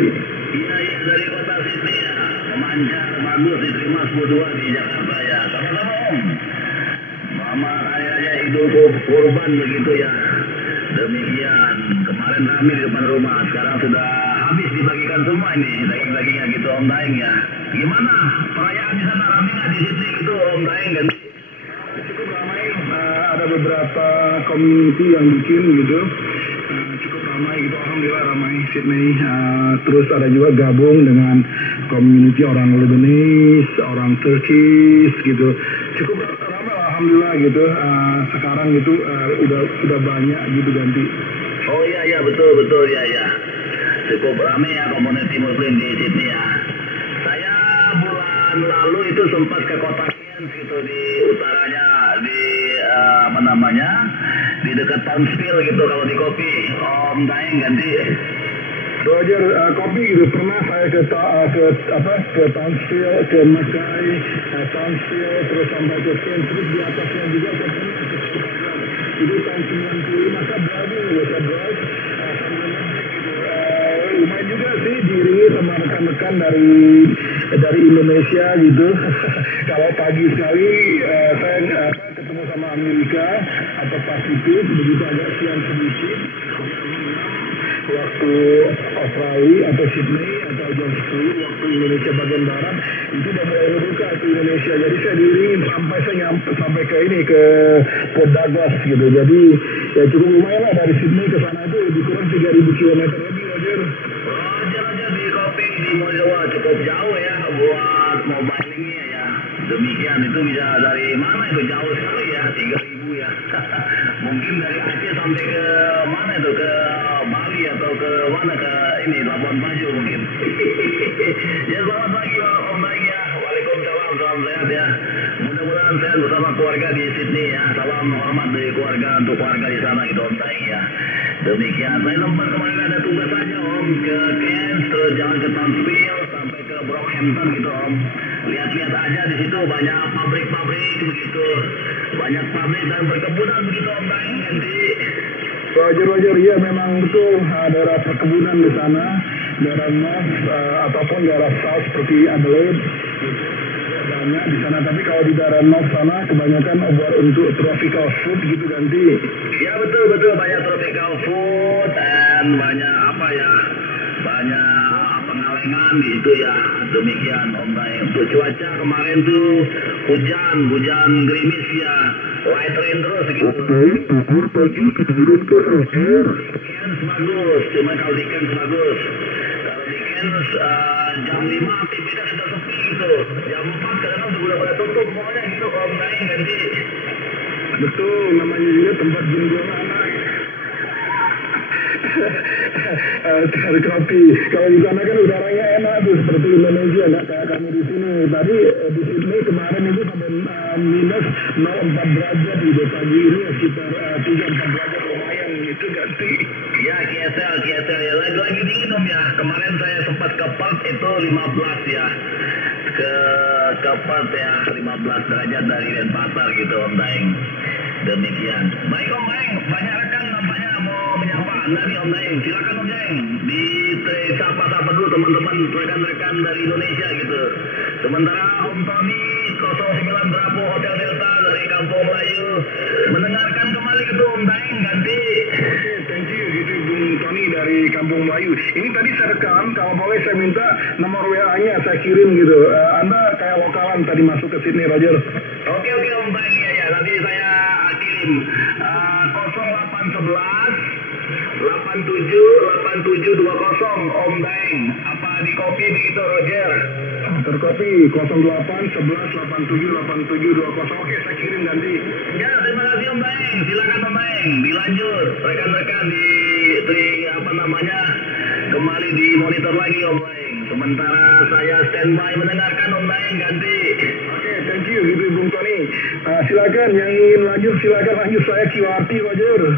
Iya dari kota Sydney ya. Memancar bagus diterima 10 di Jakarta ya. Sama-sama Om. Mama Hari Raya Idul Kurban begitu ya. Demikian. Kemarin ramai di depan rumah, sekarang sudah habis dibagikan semua ini daging-dagingnya gitu Om Daeng ya. Gimana perayaan di sana, ramai nggak di Sydney gitu Om Daeng kan? Cukup ramai, ada beberapa community yang bikin gitu. Cukup ramai gitu, alhamdulillah ramai Sydney. Terus ada juga gabung dengan community orang Lebanese, orang Turkish gitu. Cukup ramai alhamdulillah gitu. Sekarang itu udah banyak gitu ganti. Oh iya betul ya. Cukup ramai ya community Muslim di Sydney ya. Saya bulan lalu itu sempat ke kota Cairns gitu di utaranya, di di dekat Townsville gitu kalau di kopi. Om Daeng ganti. Roger, kopi gitu pernah saya ke Townsville, ke Mackay, Townsville, terus sampai ke Cairns, terus di atasnya juga saya pernah ke Chicago. Itu tahun 95 saya drive. Lumayan juga sih diiringi sama rekan-rekan dari Indonesia gitu. Kalau pagi sekali saya ketemu sama Amerika atau Pasifik, begitu agak siang sedikit waktu Australia atau Sydney atau jam 10 waktu Indonesia bagian barat itu udah mulai berbuka ke Indonesia. Jadi saya diiringin sampai ke Port Douglas gitu. Jadi ya cukup lumayan lah dari Sydney ke sana itu lebih kurang 3.000 km lebih Roger. Roger di kopi di Mojawa cukup jauh ya buat mobilingnya ya. Demikian itu bisa dari mana itu jauh sekali ya 3.000 ya. Mungkin dari Aceh sampai ke mana itu ke atau ke mana, ke ini Labuan Bajo mungkin. Ya selamat pagi Om Baik ya. Waalaikumsalam, salam sehat ya. Mudah-mudahan sehat bersama keluarga di Sydney ya. Salam hormat dari keluarga untuk keluarga di sana gitu Om Baik ya. Demikian, saya sempat kemarin ada tugas aja Om ke Cairns, terus jalan ke Townsville sampai ke Brockhampton gitu Om. Lihat-lihat aja di situ banyak pabrik-pabrik begitu, banyak pabrik dan perkebunan begitu Om Baik nanti. Wajar, ya memang betul daerah perkebunan di sana, daerah North ataupun daerah South seperti Adelaide banyak di sana. Tapi kalau di daerah North sana kebanyakan buat untuk tropical fruit gitu ganti. Ya betul banyak tropical food dan banyak apa ya, banyak pengalengan gitu ya. Demikian Om Baik. Untuk cuaca kemarin tuh hujan gerimis ya, light rain terus gitu. Weekends bagus, cuma kalau weekend bagus. Kalau weekend jam 5 aktivitas sudah sepi gitu. Jam 4 kadang-kadang sudah pada tutup semuanya gitu Om Baik nanti. Betul, namanya juga tempat buang anak. Cari kopi. Kalau di sana kan udaranya enak tuh seperti Indonesia, nggak kayak kami di sini. Tadi di Sydney kemarin itu sampai minus 0,4 derajat di pagi ini sekitar 3-4 derajat lumayan gitu ganti. Ya KSL ya lagi dingin Om ya. Kemarin saya sempat ke Perth itu 15 ya. Ke Perth ya 15 derajat dari Denpasar gitu Om Daeng. Demikian. Baik Om Daeng, banyak rekan nampaknya mau menyapa Anda nih Om Daeng. Silakan Om Daeng. Sapa dulu teman-teman rekan-rekan dari Indonesia gitu. Sementara Om Tony 09 Bravo Hotel Delta dari Kampung Melayu mendengarkan kembali gitu Om Daeng ganti. Thank you gitu Bung Tony dari Kampung Melayu. Ini tadi saya rekam, kalau boleh saya minta nomor WA-nya saya kirim gitu. Anda kayak lokalan tadi masuk ke Sydney Roger. Oke Om Daeng ya nanti saya kirim 0811 8720 Om Daeng. Apa di kopi begitu Roger? Terkopi 0811 878720. Oke, saya kirim nanti. Ya, terima kasih Om Daeng. Silakan Om Daeng, dilanjut. Rekan-rekan kembali di monitor lagi Om Daeng. Sementara saya standby mendengarkan Om Daeng ganti. Oke, thank you gitu Bung Tony. Silakan yang ingin lanjut silakan lanjut, saya QRT Roger.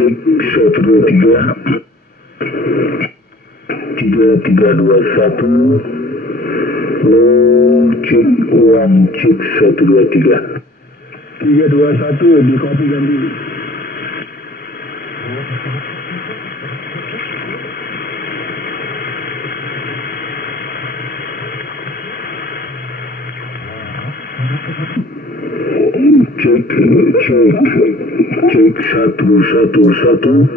Cek 123 3321 low cek 1 cek 123 321 di kopi ganti. cek 111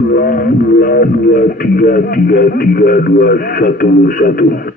22233321.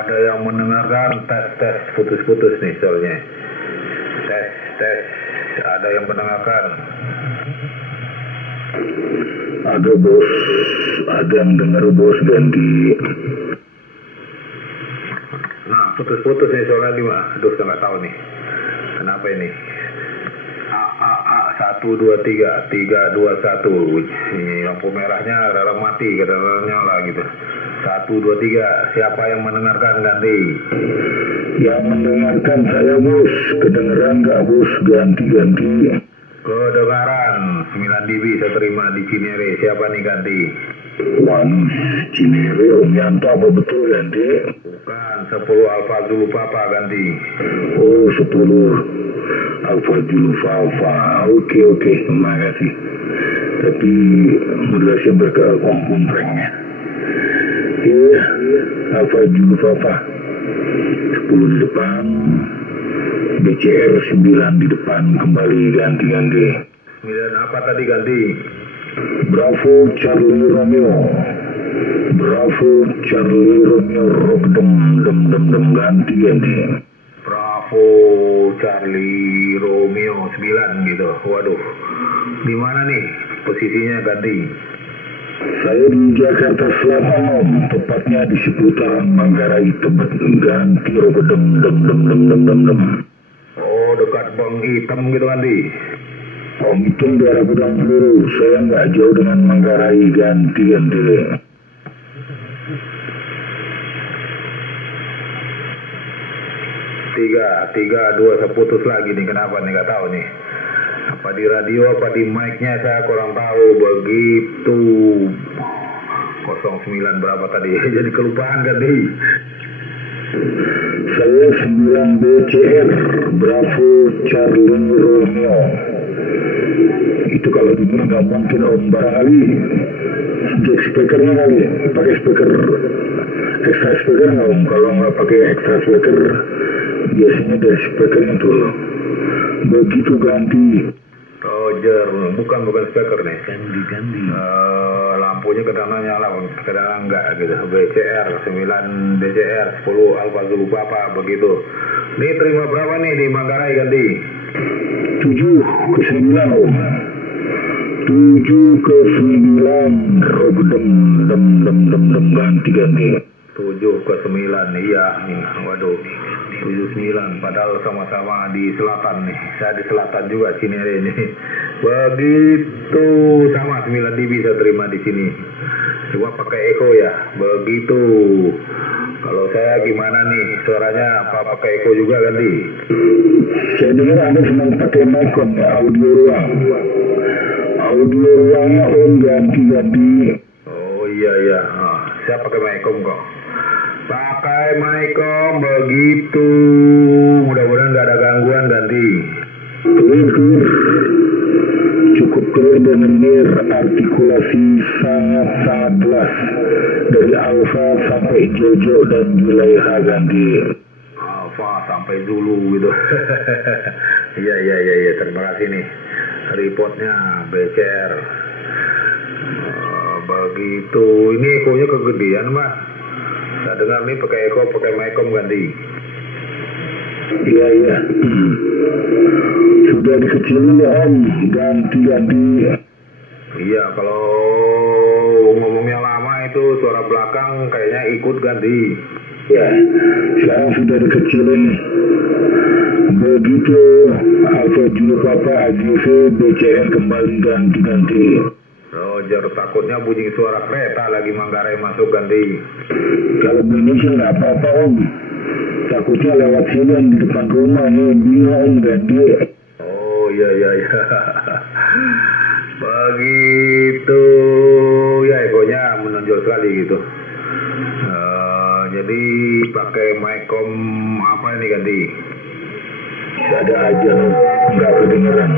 Ada yang mendengarkan? Tes putus-putus nih soalnya. Tes ada yang mendengarkan? Ada bos, ada yang dengar bos ganti. Nah putus-putus nih soalnya gimana? Aduh saya nggak tahu nih kenapa ini. A 1 2 3 3 2 1. Ini lampu merahnya rada mati, kadang nyala gitu. 1 2 3. Siapa yang mendengarkan ganti? Yang mendengarkan saya bos, kedengeran nggak bos? Ganti. Kedengaran 9 dB saya terima di Cinere. Siapa nih ganti? Manis Cinere Om Yanto apa betul ganti? Bukan, 10 Alfa Zulu Papa ganti. Oh 10 Alfa Zulu Papa. Oke, terima kasih. Tapi udah sampai ke komprengnya. Iya, Alfa Zulu Papa 10 di depan, BCR 9 di depan, kembali ganti. 9 apa tadi ganti? Bravo Charlie Romeo Rock dem ganti. Bravo Charlie Romeo 9 gitu. Waduh, di mana nih posisinya ganti? Saya di Jakarta Selatan Om, tepatnya di seputaran Manggarai Tebet, ganti rock dem. Oh, dekat Bang Hitam gitu ganti. Om itu daerah Gudang Peluru, saya nggak jauh dengan Manggarai, ganti. 3 2 saya putus lagi nih, kenapa nih nggak tahu nih. Apa di radio apa di mic-nya saya kurang tahu. Begitu 09 berapa tadi? Jadi kelupaan ganti. Saya 9 BCR Bravo Charlie Romeo. Itu kalau dengar nggak mungkin Om, barangkali jack speakernya kali, pakai speaker extra speaker nggak Om? Kalau nggak pakai extra speaker biasanya dari speakernya tuh. Begitu ganti. Roger, bukan speaker nih. Ganti. Lampunya kadang nyala, kadang enggak gitu. BCR 9 BCR 10 Alfa Zulu Papa begitu. Nih terima berapa nih di Manggarai ganti? 7 ke 9 Om. 7 ke 9 rock dem ganti. 7 ke 9 iya. Waduh, 79 padahal sama-sama di selatan nih. Saya di selatan juga Cinere ini. Begitu sama 9 dB saya terima di sini. Cuma pakai echo ya. Begitu. Kalau saya gimana nih suaranya, apa pakai echo juga ganti? Saya dengar Anda senang pakai microphone ya, audio ruangnya Om ganti. Oh iya. Saya pakai microphone kok. Pakai microphone begitu. Mudah-mudahan nggak ada gangguan ganti. Clear. Cukup clear dan clear, artikulasi sangat jelas dari Alfa sampai Jojo dan Julaiha ganti. Alfa sampai Zulu gitu. Iya. Terima kasih nih. Reportnya BCR. Begitu. Ini ekonya kegedean Mas. Saya dengar nih pakai echo, pakai microphone ganti. Iya. Sudah dikecilin ya Om, ganti. Iya, kalau ngomongnya lama itu suara belakang kayaknya ikut ganti. Ya, sekarang sudah dikecilin. Begitu Alfa Zulu Papa AGV BCR kembali ganti. Roger, takutnya bunyi suara kereta lagi Manggarai masuk ganti. Kalau bunyi sih nggak apa-apa Om. Takutnya lewat sini yang di depan rumah nih, bingung ganti. Oh iya. Begitu ya, egonya menonjol sekali gitu. Jadi pakai microphone apa ini ganti? Ada aja nggak kedengeran.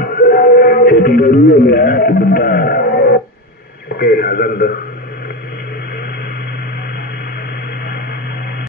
Saya tinggal dulu ya sebentar. Oke, azan tuh.